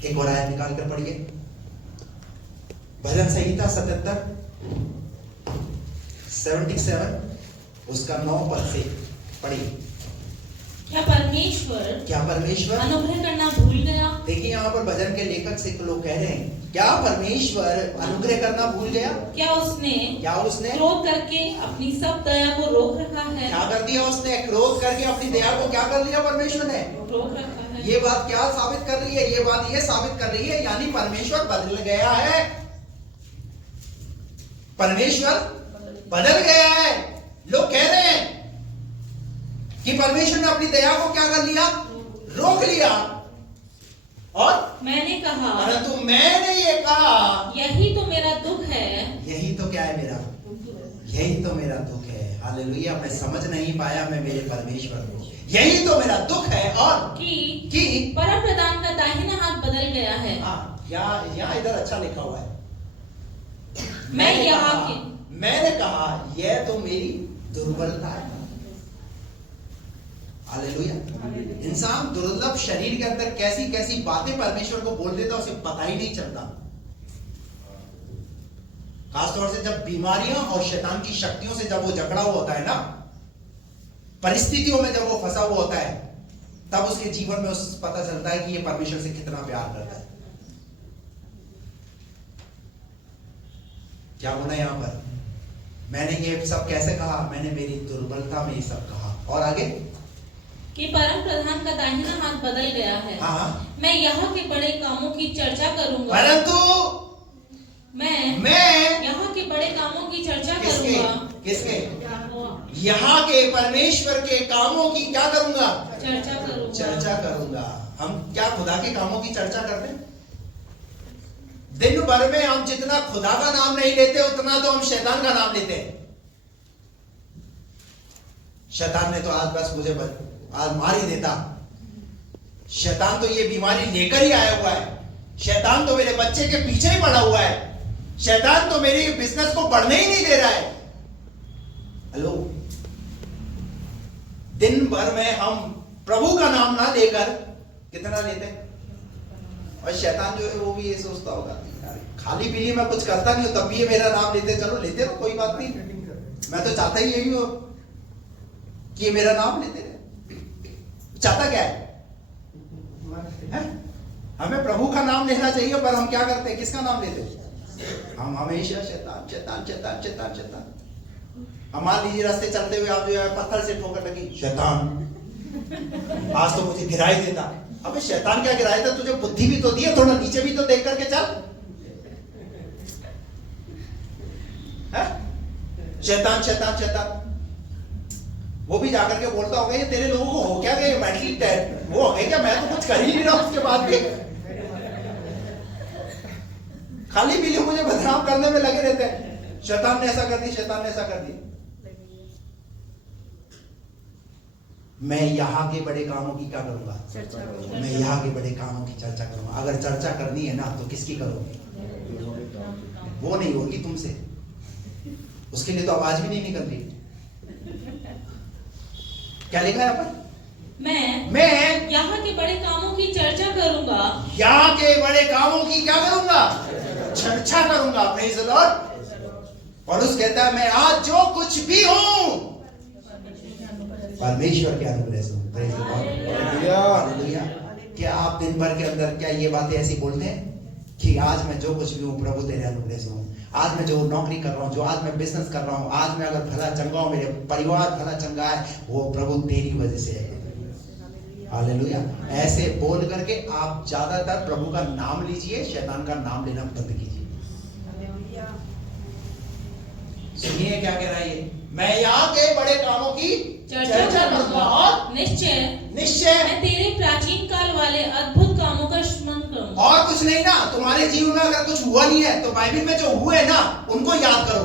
एक और आयत निकाल कर पढ़िए, भजन संहिता 77 उसका 9 पद से पढ़िए। क्या परमेश्वर अनुग्रह करना भूल गया? देखिए यहाँ पर भजन के लेखक से लोग कह रहे हैं, क्या परमेश्वर अनुग्रह करना भूल गया? क्या उसने क्रोध करके अपनी सब दया को रोक रखा है? क्या कर दिया उसने? क्रोध करके अपनी दया को क्या कर लिया? परमेश्वर ने रोक रखा है। ये बात क्या साबित कर रही है? ये बात ये साबित कर रही है यानी परमेश्वर बदल गया है। परमेश्वर बदल गया है। लोग कह रहे हैं कि परमेश्वर ने अपनी दया को क्या कर लिया? रोक लिया। और मैंने कहा, परंतु मैंने ये कहा, यही तो मेरा दुख है। यही तो क्या है मेरा? यही तो मेरा दुख है। हालेलुया। मैं समझ नहीं पाया मैं मेरे परमेश्वर को, यही तो मेरा दुख है। और कि परम प्रधान का दाहिना हाथ बदल गया है। यहाँ इधर अच्छा लिखा हुआ है, मैंने कहा यह तो मेरी दुर्बलता है। हालेलुया। इंसान दुर्लभ शरीर के अंदर कैसी कैसी बातें परमेश्वर को बोल देता, उसे पता ही नहीं चलता। खासतौर से जब बीमारियां और शैतान की शक्तियों से जब वो झगड़ा हुआ होता है ना, परिस्थितियों में जब वो फंसा हुआ होता है, तब उसके जीवन में उसे पता चलता है कि ये परमेश्वर से कितना प्यार करता है। क्या बोला यहां पर? मैंने ये सब कैसे कहा? मैंने मेरी दुर्बलता में ये सब कहा। और आगे कि परम प्रधान का दाहिना हाथ बदल गया है। मैं यहाँ के बड़े कामों की चर्चा करूंगा। परंतु मैं यहाँ के बड़े कामों की चर्चा करूंगा। किसके? यहाँ के परमेश्वर के कामों की क्या करूंगा? चर्चा करूंगा। हम क्या खुदा के कामों की चर्चा करते हैं? दिन भर में हम जितना खुदा का नाम नहीं लेते उतना तो हम शैतान का नाम लेते हैं। शैतान ने तो आज बस मुझे आज मार ही देता। शैतान तो ये बीमारी लेकर ही आया हुआ है। शैतान तो मेरे बच्चे के पीछे ही पड़ा हुआ है। शैतान तो मेरी बिजनेस को बढ़ने ही नहीं दे रहा है। हेलो, दिन भर में हम प्रभु का नाम ना लेकर कितना लेते हैं। और शैतान जो है वो भी ये सोचता होगा, खाली पीली मैं कुछ करता नहीं हूं तब भी ये मेरा नाम लेते, चलो लेते रहो कोई बात नहीं, मैं तो चाहता ही यही हूं कि ये मेरा नाम लेते रहे। चाहता क्या है? हमें प्रभु का नाम लेना चाहिए, पर हम क्या करते हैं? किसका नाम लेते हैं? हम हमेशा शैतान शैतान शैतान शैतान शैतान। हम मान लीजिए रास्ते चलते हुए आप जो है पत्थर से ठोकर लगी, शैतान आज तो मुझे गिरा ही देता। अबे शैतान क्या गिराया था? तुझे बुद्धि भी तो दी है, थोड़ा नीचे भी तो देख करके चल। शैतान शैतान शैतान। वो भी जाकर के बोलता होगा ये तेरे लोगों को हो क्या गया, मेंटली डेड वो हो गए क्या? मैं तो कुछ कर ही नहीं रहा, उसके बाद भी खाली पीली मुझे बदनाम करने में लगे रहते हैं। शैतान ने ऐसा कर दी, शैतान ने ऐसा कर दिया। मैं यहाँ के बड़े कामों की क्या करूंगा? मैं यहाँ के बड़े कामों की चर्चा करूंगा। अगर चर्चा करनी है ना तो किसकी करोगे? वो नहीं होगी तुमसे, उसके लिए तो आवाज भी नहीं निकल रही। क्या लिखा है पर? मैं यहाँ के बड़े कामों की चर्चा करूंगा। यहाँ के बड़े कामों की क्या करूंगा? चर्चा करूंगा। Praise the Lord. पौलुस कहता है मैं आज जो कुछ भी हूं परमेश्वर के अनुग्रह से हूं। Praise the lord. हालेलुया। क्या आप दिन भर के अंदर क्या ये बातें ऐसी बोलते हैं कि आज मैं जो कुछ भी हूं प्रभु तेरे अनुग्रह से हूं? आज मैं जो नौकरी कर रहा हूं, जो आज मैं बिजनेस कर रहा हूं, आज मैं अगर भला चंगा हूं, मेरे परिवार भला चंगा है, वो प्रभु तेरी वजह से है। हालेलुया। ऐसे बोल करके आप ज्यादातर प्रभु का नाम लीजिए, शैतान का नाम लेना बंद कीजिए। सुनिए क्या कह रहा है ये? मैं यहाँ के बड़े कामों की चर्चा करूंगा और निश्चय मैं तेरे प्राचीन काल वाले अद्भुत कामों का स्मरण करूंगा। और कुछ नहीं ना, तुम्हारे जीवन में अगर कुछ हुआ नहीं है तो बाइबल में जो हुए ना उनको याद करो।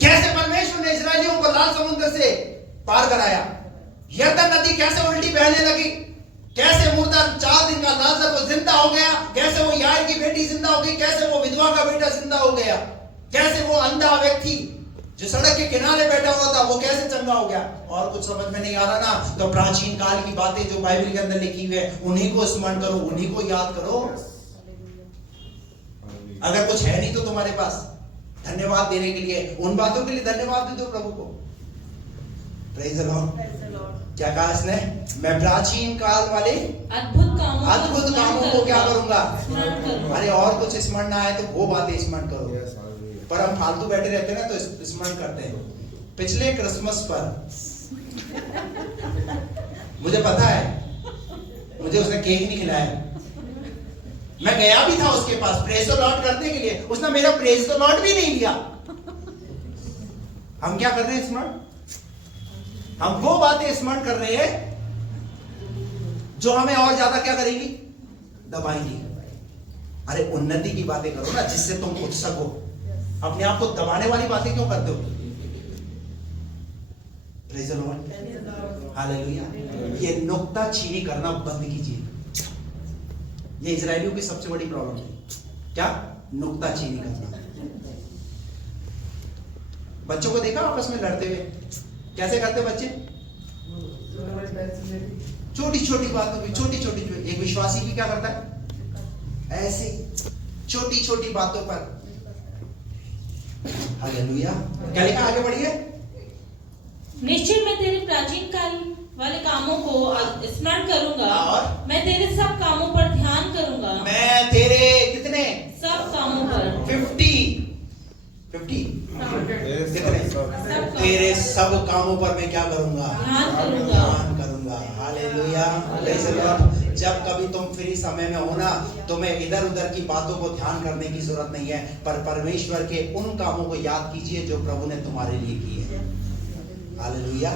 कैसे परमेश्वर ने इस्राएलियों को लाल समुद्र से पार कराया, यरदन नदी कैसे उल्टी बहने लगी, कैसे मुर्दा 4 दिन का लाजर वो जिंदा हो गया, कैसे वो यार की बेटी जिंदा हो गई, कैसे वो विधवा का बेटा जिंदा हो गया, कैसे वो अंधा व्यक्ति जो सड़क के किनारे बैठा हुआ था वो कैसे चंगा हो गया। और कुछ समझ में नहीं आ रहा ना तो प्राचीन काल की बातें जो बाइबल के अंदर लिखी हुई है उन्हीं को स्मरण करो, उन्हीं को याद करो। अगर कुछ है नहीं तो तुम्हारे पास धन्यवाद देने के लिए उन बातों के लिए धन्यवाद दे दो प्रभु को। Praise the Lord. क्या कहा इसने? मैं प्राचीन काल वाले अद्भुत कामों को क्या करूंगा? करूंगा। अरे और कुछ स्मरण ना आए तो वो बातें स्मरण करो। पर हम फालतू बैठे रहते हैं ना तो स्मरण करते हैं। पिछले क्रिसमस पर मुझे पता है मुझे उसने केक नहीं खिलाया, मैं गया भी था उसके पास प्रेज़ द लॉर्ड करने के लिए, उसने मेरा प्रेज़ द लॉर्ड भी नहीं लिया। हम क्या कर रहे हैं? स्मरण। हम वो बातें स्मरण कर रहे हैं जो हमें और ज्यादा क्या करेंगी? दबाएंगी। अरे उन्नति की बातें करो ना जिससे तुम उठ सको, अपने आप को दबाने वाली बातें क्यों करते हो? Praise the lord. हालेलुया। ये नुक्ताचीनी करना बंद कीजिए। ये इजरायलियों की सबसे बड़ी प्रॉब्लम है। क्या? नुक्ताचीनी करना। बच्चों को देखा आपस में लड़ते हुए कैसे करते बच्चे? छोटी छोटी बातों की छोटी छोटी। एक विश्वासी भी क्या करता है? ऐसे छोटी छोटी बातों पर। हालेलुया। क्या लिखा? आगे बढ़िए। निश्चय मैं तेरे प्राचीन काल वाले कामों को स्मरण करूंगा और मैं तेरे सब कामों पर ध्यान करूंगा। मैं तेरे कितने? सब कामों पर 50 कितने? तेरे सब कामों पर मैं क्या करूंगा? ध्यान करूंगा। हालेलुया। Praise the Lord. जब कभी तुम फ्री समय में हो ना तुम्हें इधर उधर की बातों को ध्यान करने की जरूरत नहीं है, पर परमेश्वर के उन कामों को याद कीजिए जो प्रभु ने तुम्हारे लिए किए हैं। हालेलुया।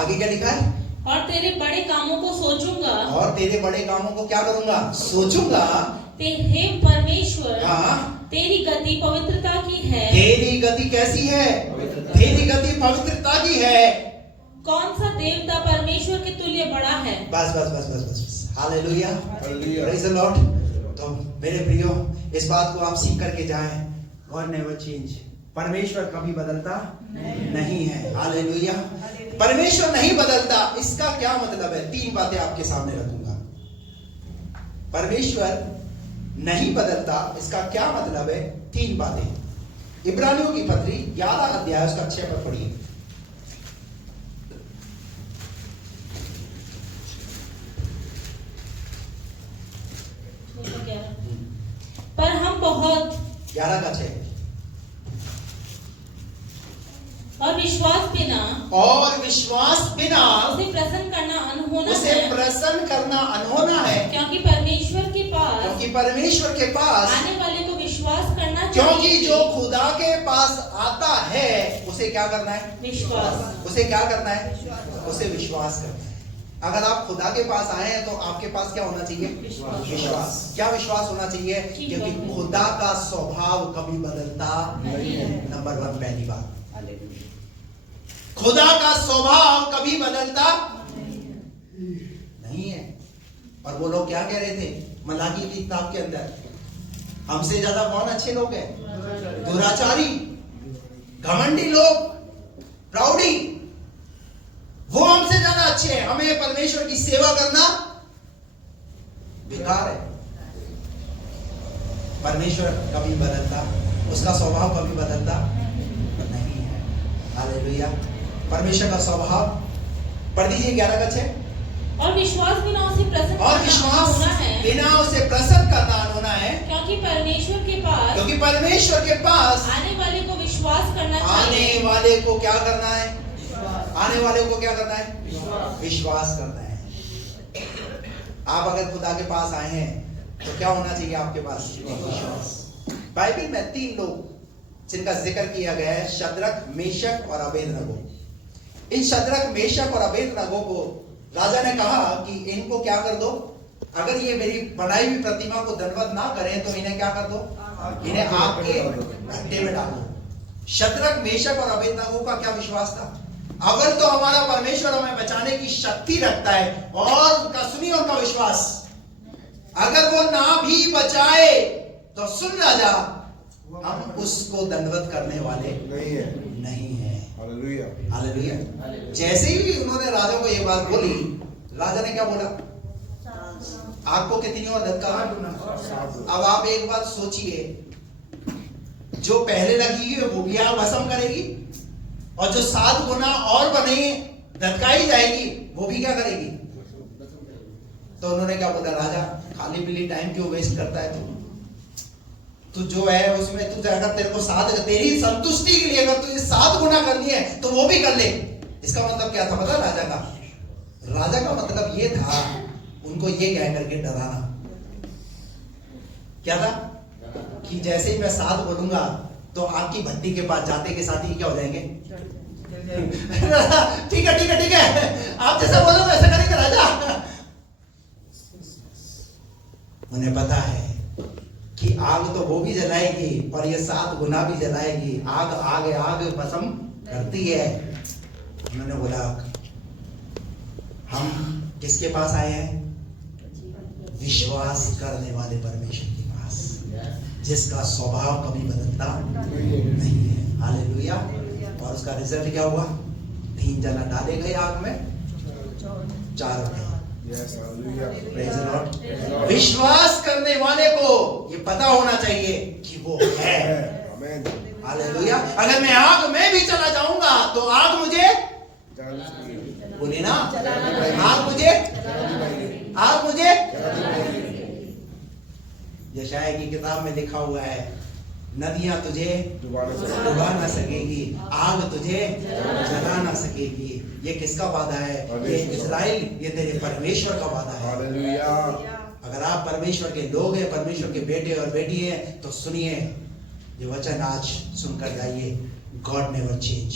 आगे क्या लिखा है? और तेरे बड़े कामों को सोचूंगा। और तेरे बड़े कामों को क्या करूंगा? सोचूंगा। हे परमेश्वर, हाँ, तेरी गति पवित्रता की है। तेरी गति कैसी है? तेरी गति पवित्रता की है। कौन सा देवता परमेश्वर के तुल्य बड़ा है? बस बस बस बस बस। Hallelujah, Hallelujah. Praise the Lord. तो मेरे प्रियो, इस बात को आप सीख करके जाएं, गॉड नेवर चेंज। परमेश्वर कभी बदलता नहीं है। हालेलुया, परमेश्वर नहीं बदलता। इसका क्या मतलब है? 3 बातें आपके सामने रखूंगा। परमेश्वर नहीं बदलता, इसका क्या मतलब है? 3 बातें। इब्रानियों की पत्री 11 अध्याय उसका 6 पद पढ़िए। पर हम बहुत 11 का 6। और विश्वास बिना उसे प्रसन्न करना अनहोना उसे है, प्रसन्न करना अनहोना है, क्योंकि परमेश्वर के पास आने वाले को विश्वास करना क्योंकि चाहिए। जो खुदा के पास आता है उसे क्या करना है? विश्वास। उसे क्या करना है? उसे विश्वास करना है। अगर आप खुदा के पास आए हैं तो आपके पास क्या होना चाहिए? विश्वास। क्या विश्वास होना चाहिए? क्योंकि खुदा का स्वभाव कभी बदलता नहीं है। नंबर 1 पहली बात, खुदा का स्वभाव कभी बदलता नहीं है। और वो लोग क्या कह रहे थे मलाकी की किताब के अंदर? हमसे ज्यादा कौन अच्छे लोग हैं? दुराचारी, घमंडी लोग, प्राउडी, वो हमसे ज्यादा अच्छे हैं। हमें परमेश्वर की सेवा करना बेकार है। परमेश्वर कभी बदलता, उसका स्वभाव कभी बदलता नहीं है। हालेलुया। परमेश्वर का स्वभाव पढ़ दीजिए 11 का 6। और विश्वास बिना उसे प्रसन्न और करना विश्वास अनहोना है, बिना उसे प्रसन्न करना अनहोना है, क्योंकि परमेश्वर के पास आने वाले को विश्वास करना आने चाहिए। वाले को क्या करना है? आने वाले को क्या करना है? विश्वास करना है। आप अगर खुदा के पास आए हैं तो क्या होना चाहिए आपके पास? विश्वास। बाइबल में 3 लोग जिनका जिक्र किया गया है, शद्रक, मेशक और अबेदनगो। इन शद्रक, मेशक और अबेदनगो को राजा ने कहा कि इनको क्या कर दो, अगर ये मेरी बनाई हुई प्रतिमा को दंडवत ना करें तो इन्हें क्या कर दो? इन्हें आग के भट्टे में डालो। शद्रक, मेशक और अबेदनगो का क्या विश्वास था? अगर तो हमारा परमेश्वर हमें बचाने की शक्ति रखता है, और उनका सुनिए उनका विश्वास, अगर वो ना भी बचाए तो सुन राजा, हम उसको दंडवत करने वाले नहीं है। हालेलुया। जैसे ही उन्होंने राजा को ये बात बोली, राजा ने क्या बोला? आग को कितनी और धक्का। अब आप एक बात सोचिए, जो पहले लगी है वो भी आग भस्म करेगी, और जो 7 गुना और बने धक्काई जाएगी वो भी क्या करेगी? तो उन्होंने क्या बोला? राजा, खाली पीली टाइम क्यों वेस्ट करता है तू जो है उसमें तू, अगर तेरे को 7, तेरी संतुष्टि के लिए अगर तुझे 7 गुना करनी है तो वो भी कर ले। इसका मतलब क्या था पता? राजा का मतलब ये था, उनको ये कह करके डराना। क्या था? कि जैसे ही मैं 7 बोलूंगा तो आग की भट्टी के पास जाते के साथ ही क्या हो जाएंगे? ठीक है ठीक है ठीक है, आप जैसा बोलो वैसा करेंगे राजा। उन्हें पता है कि आग तो वो भी जलाएगी और ये 7 गुना भी जलाएगी। आग आग आग भस्म करती है। उन्होंने बोला, हम किसके पास आए हैं? विश्वास करने वाले परमेश्वर के पास, जिसका स्वभाव कभी बदलता नहीं है। हालेलुया। और उसका रिजल्ट क्या हुआ? 3 जना डाले गए आग में, 4 गए। Praise the Lord। विश्वास करने वाले को ये पता होना चाहिए कि वो है। हालेलुया। अगर मैं आग में भी चला जाऊंगा तो आग मुझे, बोले ना, आग मुझे यशायाह की किताब में लिखा हुआ है, नदियां तुझे डुबा ना सकेगी, आग तुझे जला ना सकेगी। ये किसका वादा है? ये इस्राएल, ये तेरे परमेश्वर का वादा है। अगर आप परमेश्वर के लोग हैं, परमेश्वर के बेटे और बेटी हैं, तो सुनिए ये वचन आज सुनकर जाइए। God never change.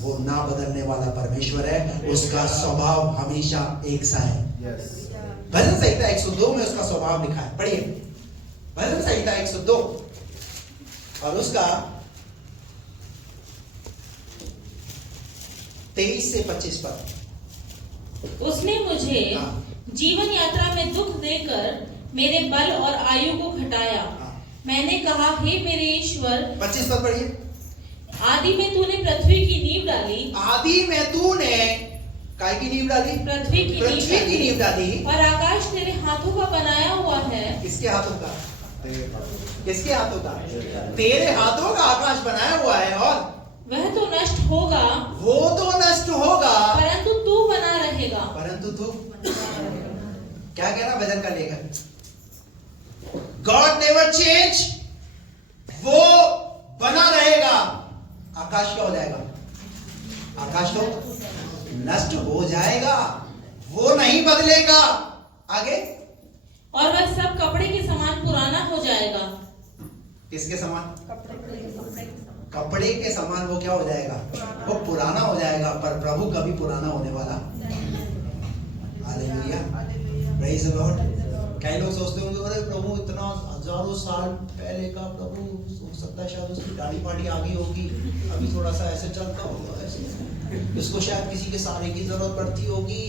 वो ना बदलने वाला परमेश्वर है, उसका स्वभाव हमेशा एक सा है। भजन संहिता 102 में उसका स्वभाव लिखा है, पढ़िए। भजन संहिता 102 और उसका 23 से 25 पद। उसने मुझे जीवन यात्रा में दुख देकर मेरे बल और आयु को घटाया। मैंने कहा, हे मेरे ईश्वर। 25 पद पढ़िए। आदि में तूने पृथ्वी की नींव डाली। आदि में तूने काय की नींव डाली? पृथ्वी की नींव डाली। और आकाश तेरे हाथों का बनाया हुआ है। किसके हाथों का? किसके हाथों का? तेरे हाथों का आकाश बनाया हुआ है। और वह तो नष्ट होगा, वो तो नष्ट होगा, परंतु तू बना रहेगा। परंतु तू क्या कह रहा भजन का लेखक? गॉड नेवर चेंज, वो बना रहेगा। आकाश क्या हो जाएगा? आकाश तो नष्ट हो जाएगा, वो नहीं बदलेगा। आगे, और वह सब कपड़े के समान पुराना हो जाएगा। किसके समान? कपड़े के समान वो क्या हो जाएगा? वो पुराना हो जाएगा। पर प्रभु कभी पुराना होने वाला। Hallelujah, praise the Lord. कई लोग सोचते होंगे, अरे प्रभु इतना हजारों साल पहले का प्रभु, हो सकता है शायद उसकी दाढ़ी पाड़ी आ गई होगी, अभी थोड़ा सा ऐसे चलता होगा, ऐसे इसको शायद किसी के सहारे की जरूरत पड़ती होगी।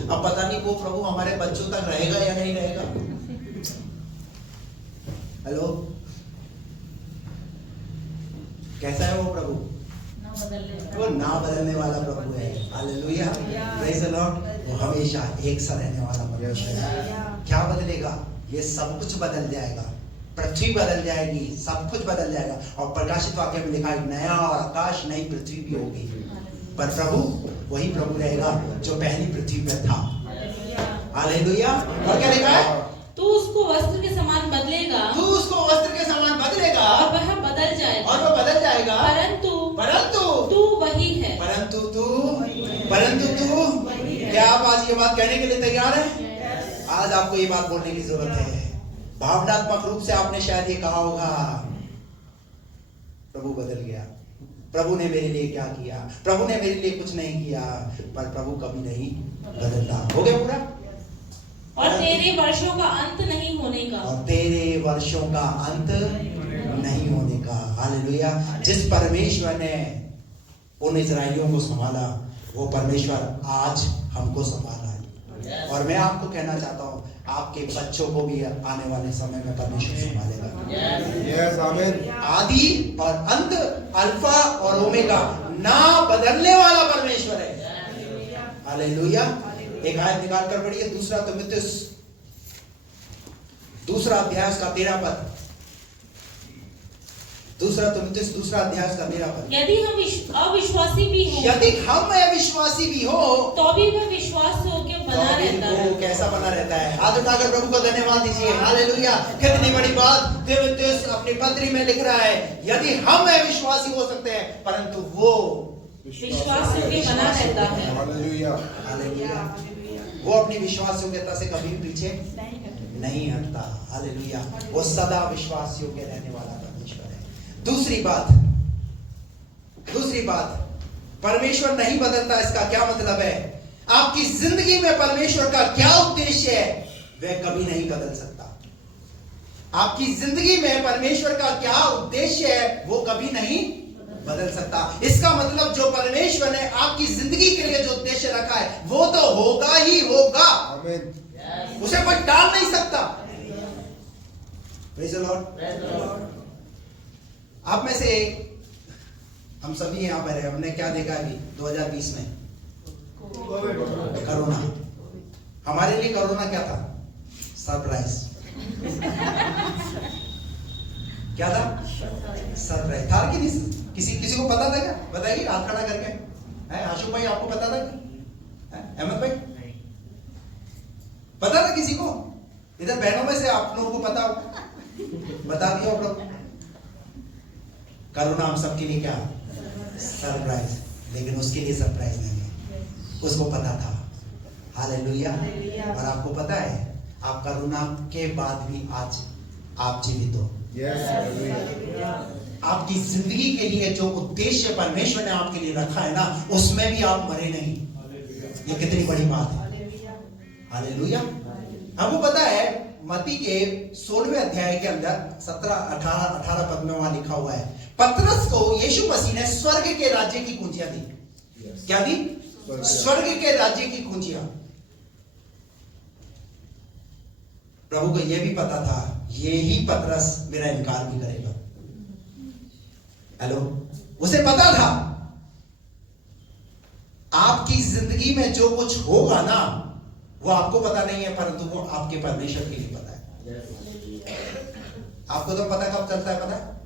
अब पता नहीं वो प्रभु हमारे बच्चों तक रहेगा या नहीं रहेगा। हेलो, कैसा है वो प्रभु? वो ना बदलने वाला प्रभु है। Hallelujah, praise the Lord. वो हमेशा एक सा रहने वाला परमेश्वर है। क्या बदलेगा? ये सब कुछ बदल जाएगा, पृथ्वी बदल जाएगी, सब कुछ बदल जाएगा। और प्रकाशित वाक्य में लिखा है, नया और आकाश, नई पृथ्वी भी होगी। पर प्रभु वही प्रभु रहेगा जो पहली पृथ्वी पर था। हालेलुया। और क्या लिखा है? तू उसको वस्त्र के समान बदलेगा। तू उसको वस्त्र के समान बदलेगा, और वह बदल जाएगा। और वह बदल जाएगा, परंतु तू वही है। परंतु तू क्या आप आज ये बात कहने के लिए तैयार हैं? आज आपको ये बात बोलने की जरूरत है। भावनात्मक रूप से आपने शायद ये कहा होगा, प्रभु बदल गया, प्रभु ने मेरे लिए क्या किया, प्रभु ने मेरे लिए कुछ नहीं किया। पर प्रभु कभी नहीं बदलता। हो गया पूरा? और तेरे वर्षों का अंत नहीं होने का। और तेरे वर्षों का अंत नहीं होने का। हालेलुया। जिस परमेश्वर ने उन इजराइलियों को संभाला, वो परमेश्वर आज हमको संभाला है। और मैं आपको कहना चाहता हूँ, आपके बच्चों को भी आने वाले समय में परमेश्वर संभालेगा। यस, आमीन। आदि और अंत, अल्फा और ओमेगा, ना बदलने वाला परमेश्वर है। हालेलुया। एक आयत निकाल कर पढ़िए, दूसरा तिमुथियुस, दूसरा अध्याय का 13 पद। दूसरा तिमुथियुस दूसरा अध्याय का 13 पद। यदि हम अविश्वासी भी हो, यदि हम अविश्वासी भी हो, तो भी वह विश्वास योग्य बना रहता है। कैसा बना रहता है? हाथ उठाकर प्रभु को धन्यवाद दीजिए। हालेलुया। कितनी बड़ी बात तिमुथियुस अपनी पत्री में लिख रहा है। यदि हम अविश्वासी हो सकते हैं, परंतु वो विश्वास योग्य बना रहता है। Hallelujah, hallelujah. वो अपनी विश्वास योग्यता से कभी भी पीछे नहीं हटता। हालेलुया। वो सदा विश्वास योग्य रहने वाला परमेश्वर है। दूसरी बात, परमेश्वर नहीं बदलता। इसका क्या मतलब है? आपकी जिंदगी में परमेश्वर का क्या उद्देश्य है, वह कभी नहीं बदल सकता। आपकी जिंदगी में परमेश्वर का क्या उद्देश्य है, वो कभी नहीं बदल सकता। इसका मतलब जो परमेश्वर ने आपकी जिंदगी के लिए जो उद्देश्य रखा है, वो तो होगा ही होगा। आमीन। उसे कोई टाल नहीं सकता। Praise the Lord. आप में से हम सभी यहाँ पर हैं, हमने क्या देखा अभी 2020 में? कोरोना। हमारे लिए कोरोना क्या था? सरप्राइज। क्या था? सरप्राइज था कि नहीं? किसी को पता था क्या? बताइए हाथ खड़ा करके। आशु भाई, आपको पता था? अहमद भाई, पता था किसी को? इधर बहनों में से आप लोगों को पता हो? बता दिया आप लोग। कोरोना हम सबके लिए क्या? सरप्राइज। लेकिन उसके लिए सरप्राइज नहीं है, उसको पता था। हालेलुया। और आपको पता है, आप कोरोना के बाद भी आज आप जीवित हो। आपकी जिंदगी के लिए जो उद्देश्य परमेश्वर ने आपके लिए रखा है ना, उसमें भी आप मरे नहीं। ये कितनी बड़ी बात है। हालेलुया। हमको पता है मत्ती के 16वें अध्याय के अंदर 17-18 पद में वहां लिखा हुआ है, पतरस को यीशु मसीह ने स्वर्ग के राज्य की कुंजियां दी। क्या दी? स्वर्ग के राज्य की कुंजियां। प्रभु को यह भी पता था यही पतरस मेरा इनकार भी करेगा। हेलो, उसे पता था आपकी जिंदगी में जो कुछ होगा ना, वो आपको पता नहीं है, परंतु वो आपके परमेश्वर के लिए पता है। आपको तो पता कब चलता है? पता है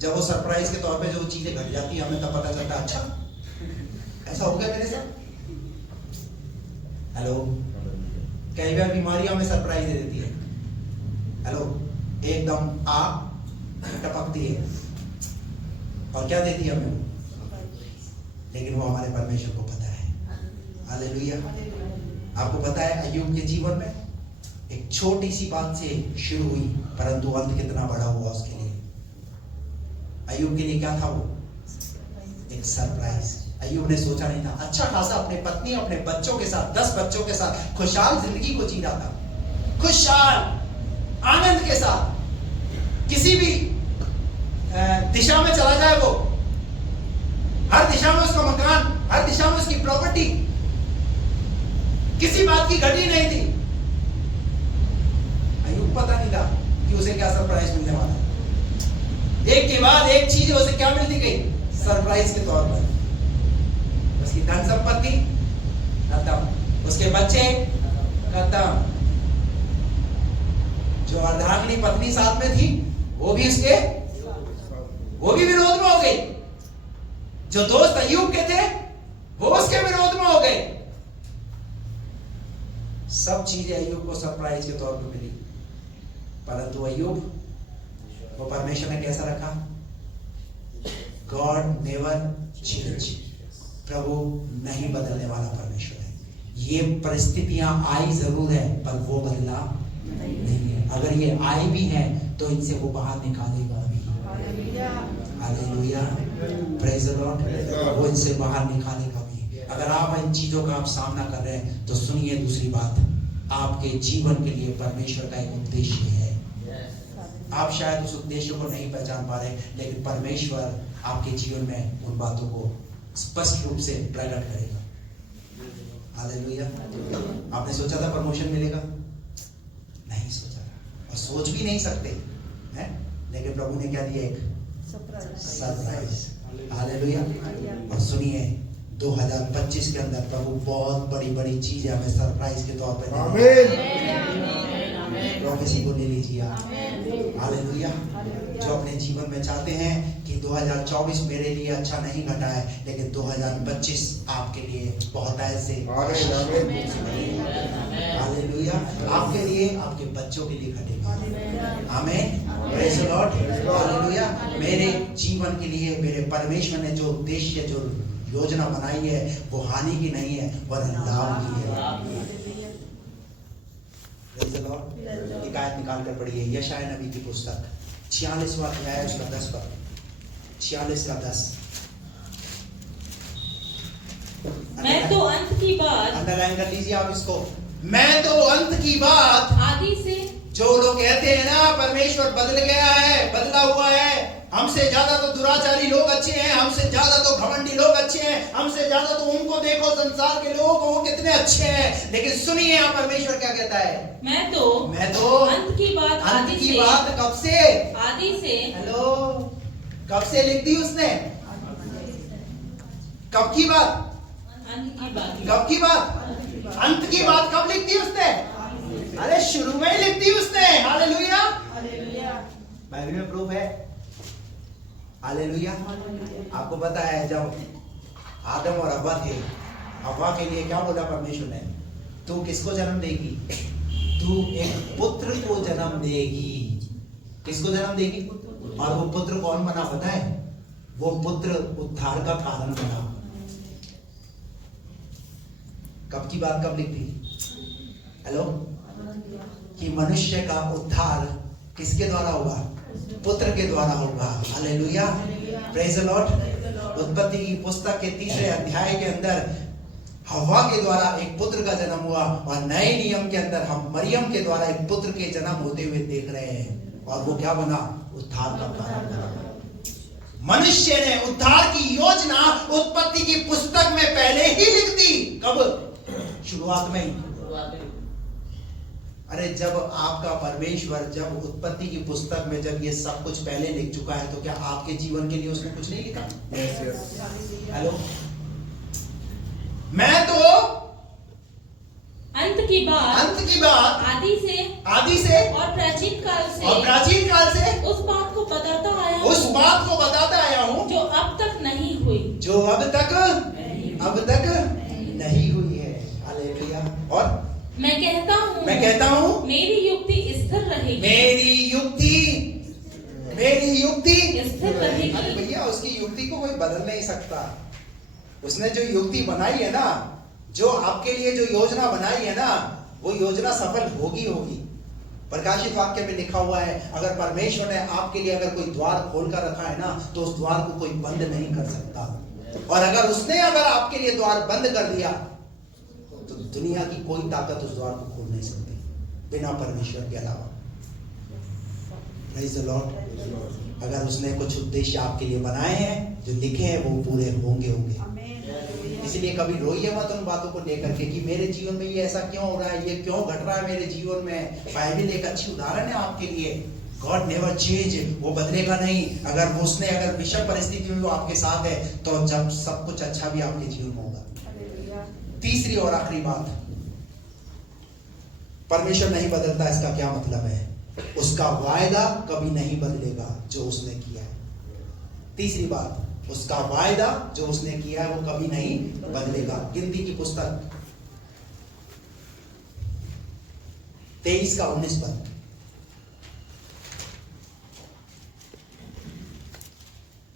जब वो सरप्राइज के तौर पे जो चीजें घट जाती है, हमें तब पता चलता है अच्छा ऐसा हो गया मेरे साथ। हेलो, कई बार बीमारी हमें सरप्राइज दे देती है। हेलो, एकदम आग टपकती है और क्या देती है हमें, लेकिन वो हमारे परमेश्वर को पता है। हालेलुया। आपको पता है अय्यूब के जीवन में एक छोटी सी बात से शुरू हुई, परंतु अंत कितना बड़ा हुआ उसके लिए। अय्यूब के लिए क्या था? वो एक सरप्राइज। अय्यूब ने सोचा नहीं था, अच्छा खासा अपने पत्नी अपने बच्चों के साथ 10 बच्चों के साथ खुशहाल जिंदगी को जी रहा था, खुशहाल आनंद के साथ। किसी भी दिशा में चला जाए, वो हर दिशा में उसका मकान, हर दिशा में उसकी प्रॉपर्टी, किसी बात की घटी नहीं थी। अय्यूब पता नहीं था कि उसे क्या सरप्राइज मिलने वाला है। एक के बाद एक चीज उसे क्या मिलती गई सरप्राइज के तौर पर। उसकी धन संपत्ति खत्म, उसके बच्चे खत्म, जो अर्धांगिनी पत्नी साथ में थी वो भी विरोध में हो गई। जो दोस्त अय्यूब के थे वो उसके विरोध में हो गए। सब चीजें अय्यूब को सरप्राइज के तौर पर मिली, परंतु अय्यूब वो परमेश्वर ने कैसा रखा? God never change. प्रभु नहीं बदलने वाला परमेश्वर है। ये परिस्थितियां आई जरूर है, पर वो बदला नहीं है। अगर ये आई भी है तो इनसे वो बाहर निकालेगा भी। Hallelujah, praise the Lord. वो इनसे बाहर निकालेगा भी। अगर आप इन चीजों का आप सामना कर रहे हैं तो सुनिए दूसरी बात, आपके जीवन के लिए परमेश्वर का एक उद्देश्य है। आप शायद उस उद्देश्य को नहीं पहचान पा रहे, लेकिन परमेश्वर आपके जीवन में उन बातों को स्पष्ट रूप से प्रकट करेगा। हालेलुया। आपने सोचा था प्रमोशन मिलेगा? नहीं सोचा था, और सोच भी नहीं सकते हैं, लेकिन प्रभु ने क्या दिया? एक सरप्राइज। हालेलुया। और सुनिए 2025 के अंदर प्रभु बहुत बड़ी बड़ी चीजें हमें सरप्राइज के तौर पर प्रोफेसी को ले लीजिए आप। हालेलुया। जो अपने जीवन में चाहते हैं कि 2024 मेरे लिए अच्छा नहीं घटा है, लेकिन 2025 आपके लिए बहुत ऐसे, हालेलुया, आपके लिए, आपके बच्चों के लिए घटेगा। आमीन, प्रेज़ द लॉर्ड। हालेलुया। मेरे जीवन के लिए मेरे परमेश्वर ने जो उद्देश्य, जो योजना बनाई है, वो हानि की नहीं है, वरन लाभ की है। Praise the Lord. एक आयत निकाल कर पढ़िए, यशायाह नबी की पुस्तक 46वां अध्याय उसका 10 पद, 46 का 10। मैं तो अंत की बात, अंडरलाइन कर लीजिए आप इसको, मैं तो अंत की बात आदि से। जो लोग कहते हैं ना परमेश्वर बदल गया है, बदला हुआ है, हमसे ज्यादा तो दुराचारी लोग अच्छे हैं, हमसे ज्यादा तो घमंडी लोग अच्छे हैं, हमसे ज्यादा तो उनको देखो संसार के लोग वो कितने अच्छे हैं। लेकिन सुनिए यहाँ परमेश्वर क्या कहता है, मैं तो अंत की बात, अंत की बात कब से? आदि से। हेलो, कब से लिख दी उसने? कब की बात? अंत की बात। कब की बात? अंत की बात कब लिख दी उसने? अरे शुरू में ही लिख दी उसने। हालेलुया। बाइबल में प्रूफ है। हालेलुया। आपको पता है जब आदम और हव्वा थे, हव्वा के लिए क्या बोला परमेश्वर ने? तू किसको जन्म देगी? तू एक पुत्र को जन्म देगी। किसको जन्म देगी? और वो पुत्र कौन बना पता है? वो पुत्र उद्धार का कारण बना। कब की बात कब लिख दी? हेलो, कि मनुष्य का उद्धार किसके द्वारा होगा? पुत्र के द्वारा होगा। Hallelujah, praise the Lord. उत्पत्ति की पुस्तक के 3 अध्याय के अंदर हव्वा के द्वारा एक पुत्र का जन्म हुआ और नए नियम के अंदर हम मरियम के द्वारा एक पुत्र के जन्म होते हुए देख रहे हैं। और वो क्या बना? उद्धार का कारण बना। मनुष्य ने उद्धार की योजना उत्पत्ति की पुस्तक में पहले ही लिख दी। कब? शुरुआत में ही। अरे जब आपका परमेश्वर जब उत्पत्ति की पुस्तक में जब ये सब कुछ पहले लिख चुका है, तो क्या आपके जीवन के लिए उसने कुछ नहीं लिखा? हेलो, मैं तो अंत की बात आदि से और प्राचीन काल से उस बात को बताता आया हूँ जो अब तक नहीं हुई है। हालेलुया। और मैं कहता हूँ मेरी युक्ति स्थिर रहेगी। अरे भैया, उसकी युक्ति को कोई बदल नहीं सकता। उसने जो युक्ति बनाई है ना, जो आपके लिए जो योजना बनाई है ना, वो योजना सफल होगी। प्रकाशित वाक्य में लिखा हुआ है, अगर परमेश्वर ने आपके लिए अगर कोई द्वार खोल कर रखा है ना, तो उस द्वार को कोई बंद नहीं कर सकता। और अगर उसने आपके लिए द्वार बंद कर दिया, तो दुनिया की कोई ताकत उस द्वार को खोल नहीं सकती बिना परमेश्वर के अलावा। Praise the Lord. अगर उसने कुछ उद्देश्य आपके लिए बनाए हैं, जो लिखे हैं, वो पूरे होंगे। इसलिए कभी रोइए मत उन बातों को लेकर के कि मेरे जीवन में ये ऐसा क्यों हो रहा है, ये क्यों घट रहा है मेरे जीवन में। बाइबल एक अच्छी उदाहरण है आपके लिए। गॉड नेवर चेंज, वो बदलेगा नहीं। अगर विषम परिस्थिति में वो आपके साथ है, तो जब सब कुछ अच्छा भी आपके जीवन में होगा। तीसरी और आखिरी बात, परमेश्वर नहीं बदलता, इसका क्या मतलब है? उसका वायदा कभी नहीं बदलेगा जो उसने किया है। तीसरी बात, उसका वायदा जो उसने किया है वो कभी नहीं बदलेगा। गिनती की पुस्तक 23 का 19 पद।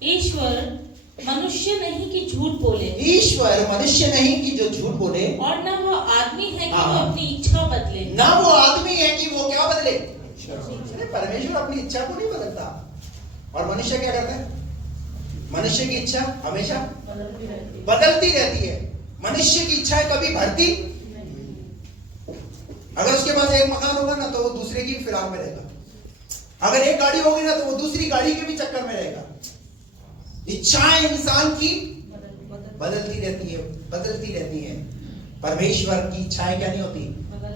ईश्वर मनुष्य नहीं कि झूठ बोले, जो झूठ बोले, और न वो आदमी है कि वो अपनी इच्छा बदले। ना वो आदमी है कि वो क्या बदले? परमेश्वर अपनी इच्छा को नहीं बदलता। और मनुष्य क्या करता है? मनुष्य की इच्छा हमेशा बदलती रहती है। मनुष्य की इच्छा कभी भरती। अगर उसके पास एक मकान होगा ना, तो वो दूसरे की फिराक में रहेगा। अगर एक गाड़ी होगी ना, तो वो दूसरी गाड़ी के भी चक्कर में रहेगा। इच्छाएं इंसान की बदलती रहती है। परमेश्वर की इच्छाएं क्या नहीं होती?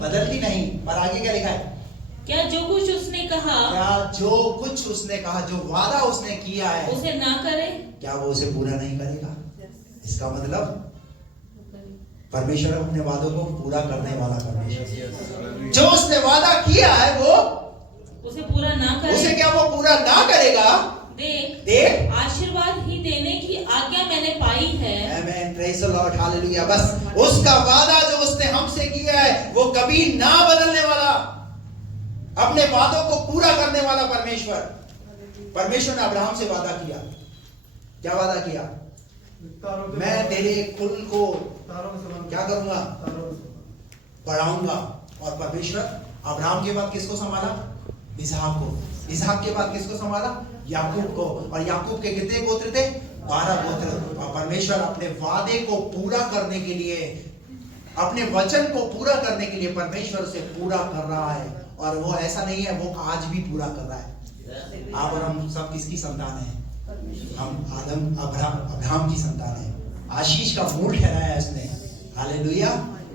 बदलती नहीं। पर आगे क्या लिखा है? क्या जो कुछ उसने कहा, जो वादा उसने किया है, उसे ना करे, क्या वो उसे पूरा नहीं करेगा? इसका मतलब परमेश्वर अपने वादों को पूरा करने वाला परमेश्वर। जो उसने वादा किया है वो उसे पूरा ना करे, उसे क्या वो पूरा ना करेगा? देख आशीर्वाद ही देने की आज्ञा मैंने पाई है। आमेन, प्रेज़ द लॉर्ड, हालेलुया। बस उसका वादा जो उसने हमसे किया है, वो कभी ना बदलने वाला, अपने वादों को पूरा करने वाला परमेश्वर ने अब्राहम से वादा किया। क्या वादा किया? मैं तेरे कुल को क्या करूंगा? बढ़ाऊंगा। और परमेश्वर अब्राहम के बाद किसको संभाला? इसहाक के बाद किसको संभाला? याकूब को। और याकूब के कितने गोत्र थे? 12 गोत्र। और परमेश्वर अपने वादे को पूरा करने के लिए, अपने वचन को पूरा करने के लिए परमेश्वर उसे पूरा कर रहा है। और वो ऐसा नहीं है, वो आज भी पूरा कर रहा है। आप और हम सब किसकी संतान है? हम अब्राहम की संतान है। आशीष का मूल ठहराया है उसने। Hallelujah,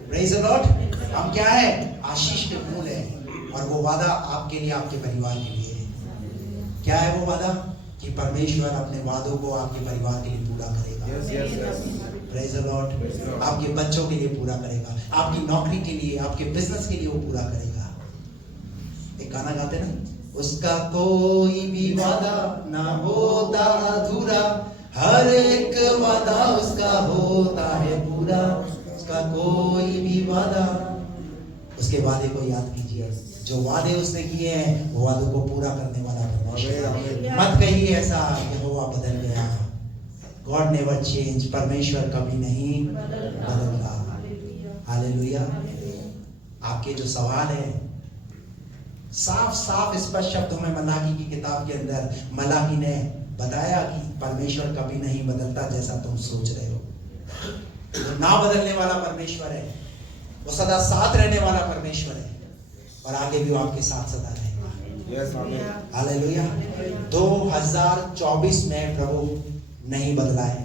praise the Lord. हम क्या है? आशीष के मूल है। और वो वादा आपके लिए, आपके परिवार के लिए है। क्या है वो वादा? कि परमेश्वर अपने वादों को आपके परिवार के लिए पूरा करेगा। Praise the Lord. आपके बच्चों के लिए पूरा करेगा, आपकी नौकरी के लिए, आपके बिजनेस के लिए वो पूरा करेगा। एक गाना गाते ना, उसका कोई भी वादा ना होता अधूरा, हर एक वादा उसका होता है पूरा। उसका कोई भी वादा, उसके वादे को याद कीजिए। जो वादे उसने किए हैं, वो वादों को पूरा करने वाला परमेश्वर। मत कहिए ऐसा यहोवा बदल गया। गॉड नेवर चेंज, परमेश्वर कभी नहीं बदलता। हालेलुया। आपके जो सवाल है, साफ स्पष्ट शब्दों में मलाकी की किताब के अंदर मलाकी ने बताया कि परमेश्वर कभी नहीं बदलता जैसा तुम सोच रहे हो। वो ना बदलने वाला परमेश्वर है, वो सदा साथ रहने वाला परमेश्वर है, और आगे भी वो आपके साथ सदा रहेगा। हालेलुया। 2024 में प्रभु नहीं बदला है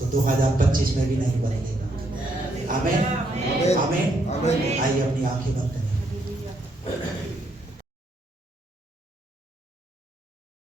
तो 2025 में भी नहीं बदलेगा। आमीन, आमीन। आइए अपनी आंखें बंद करें।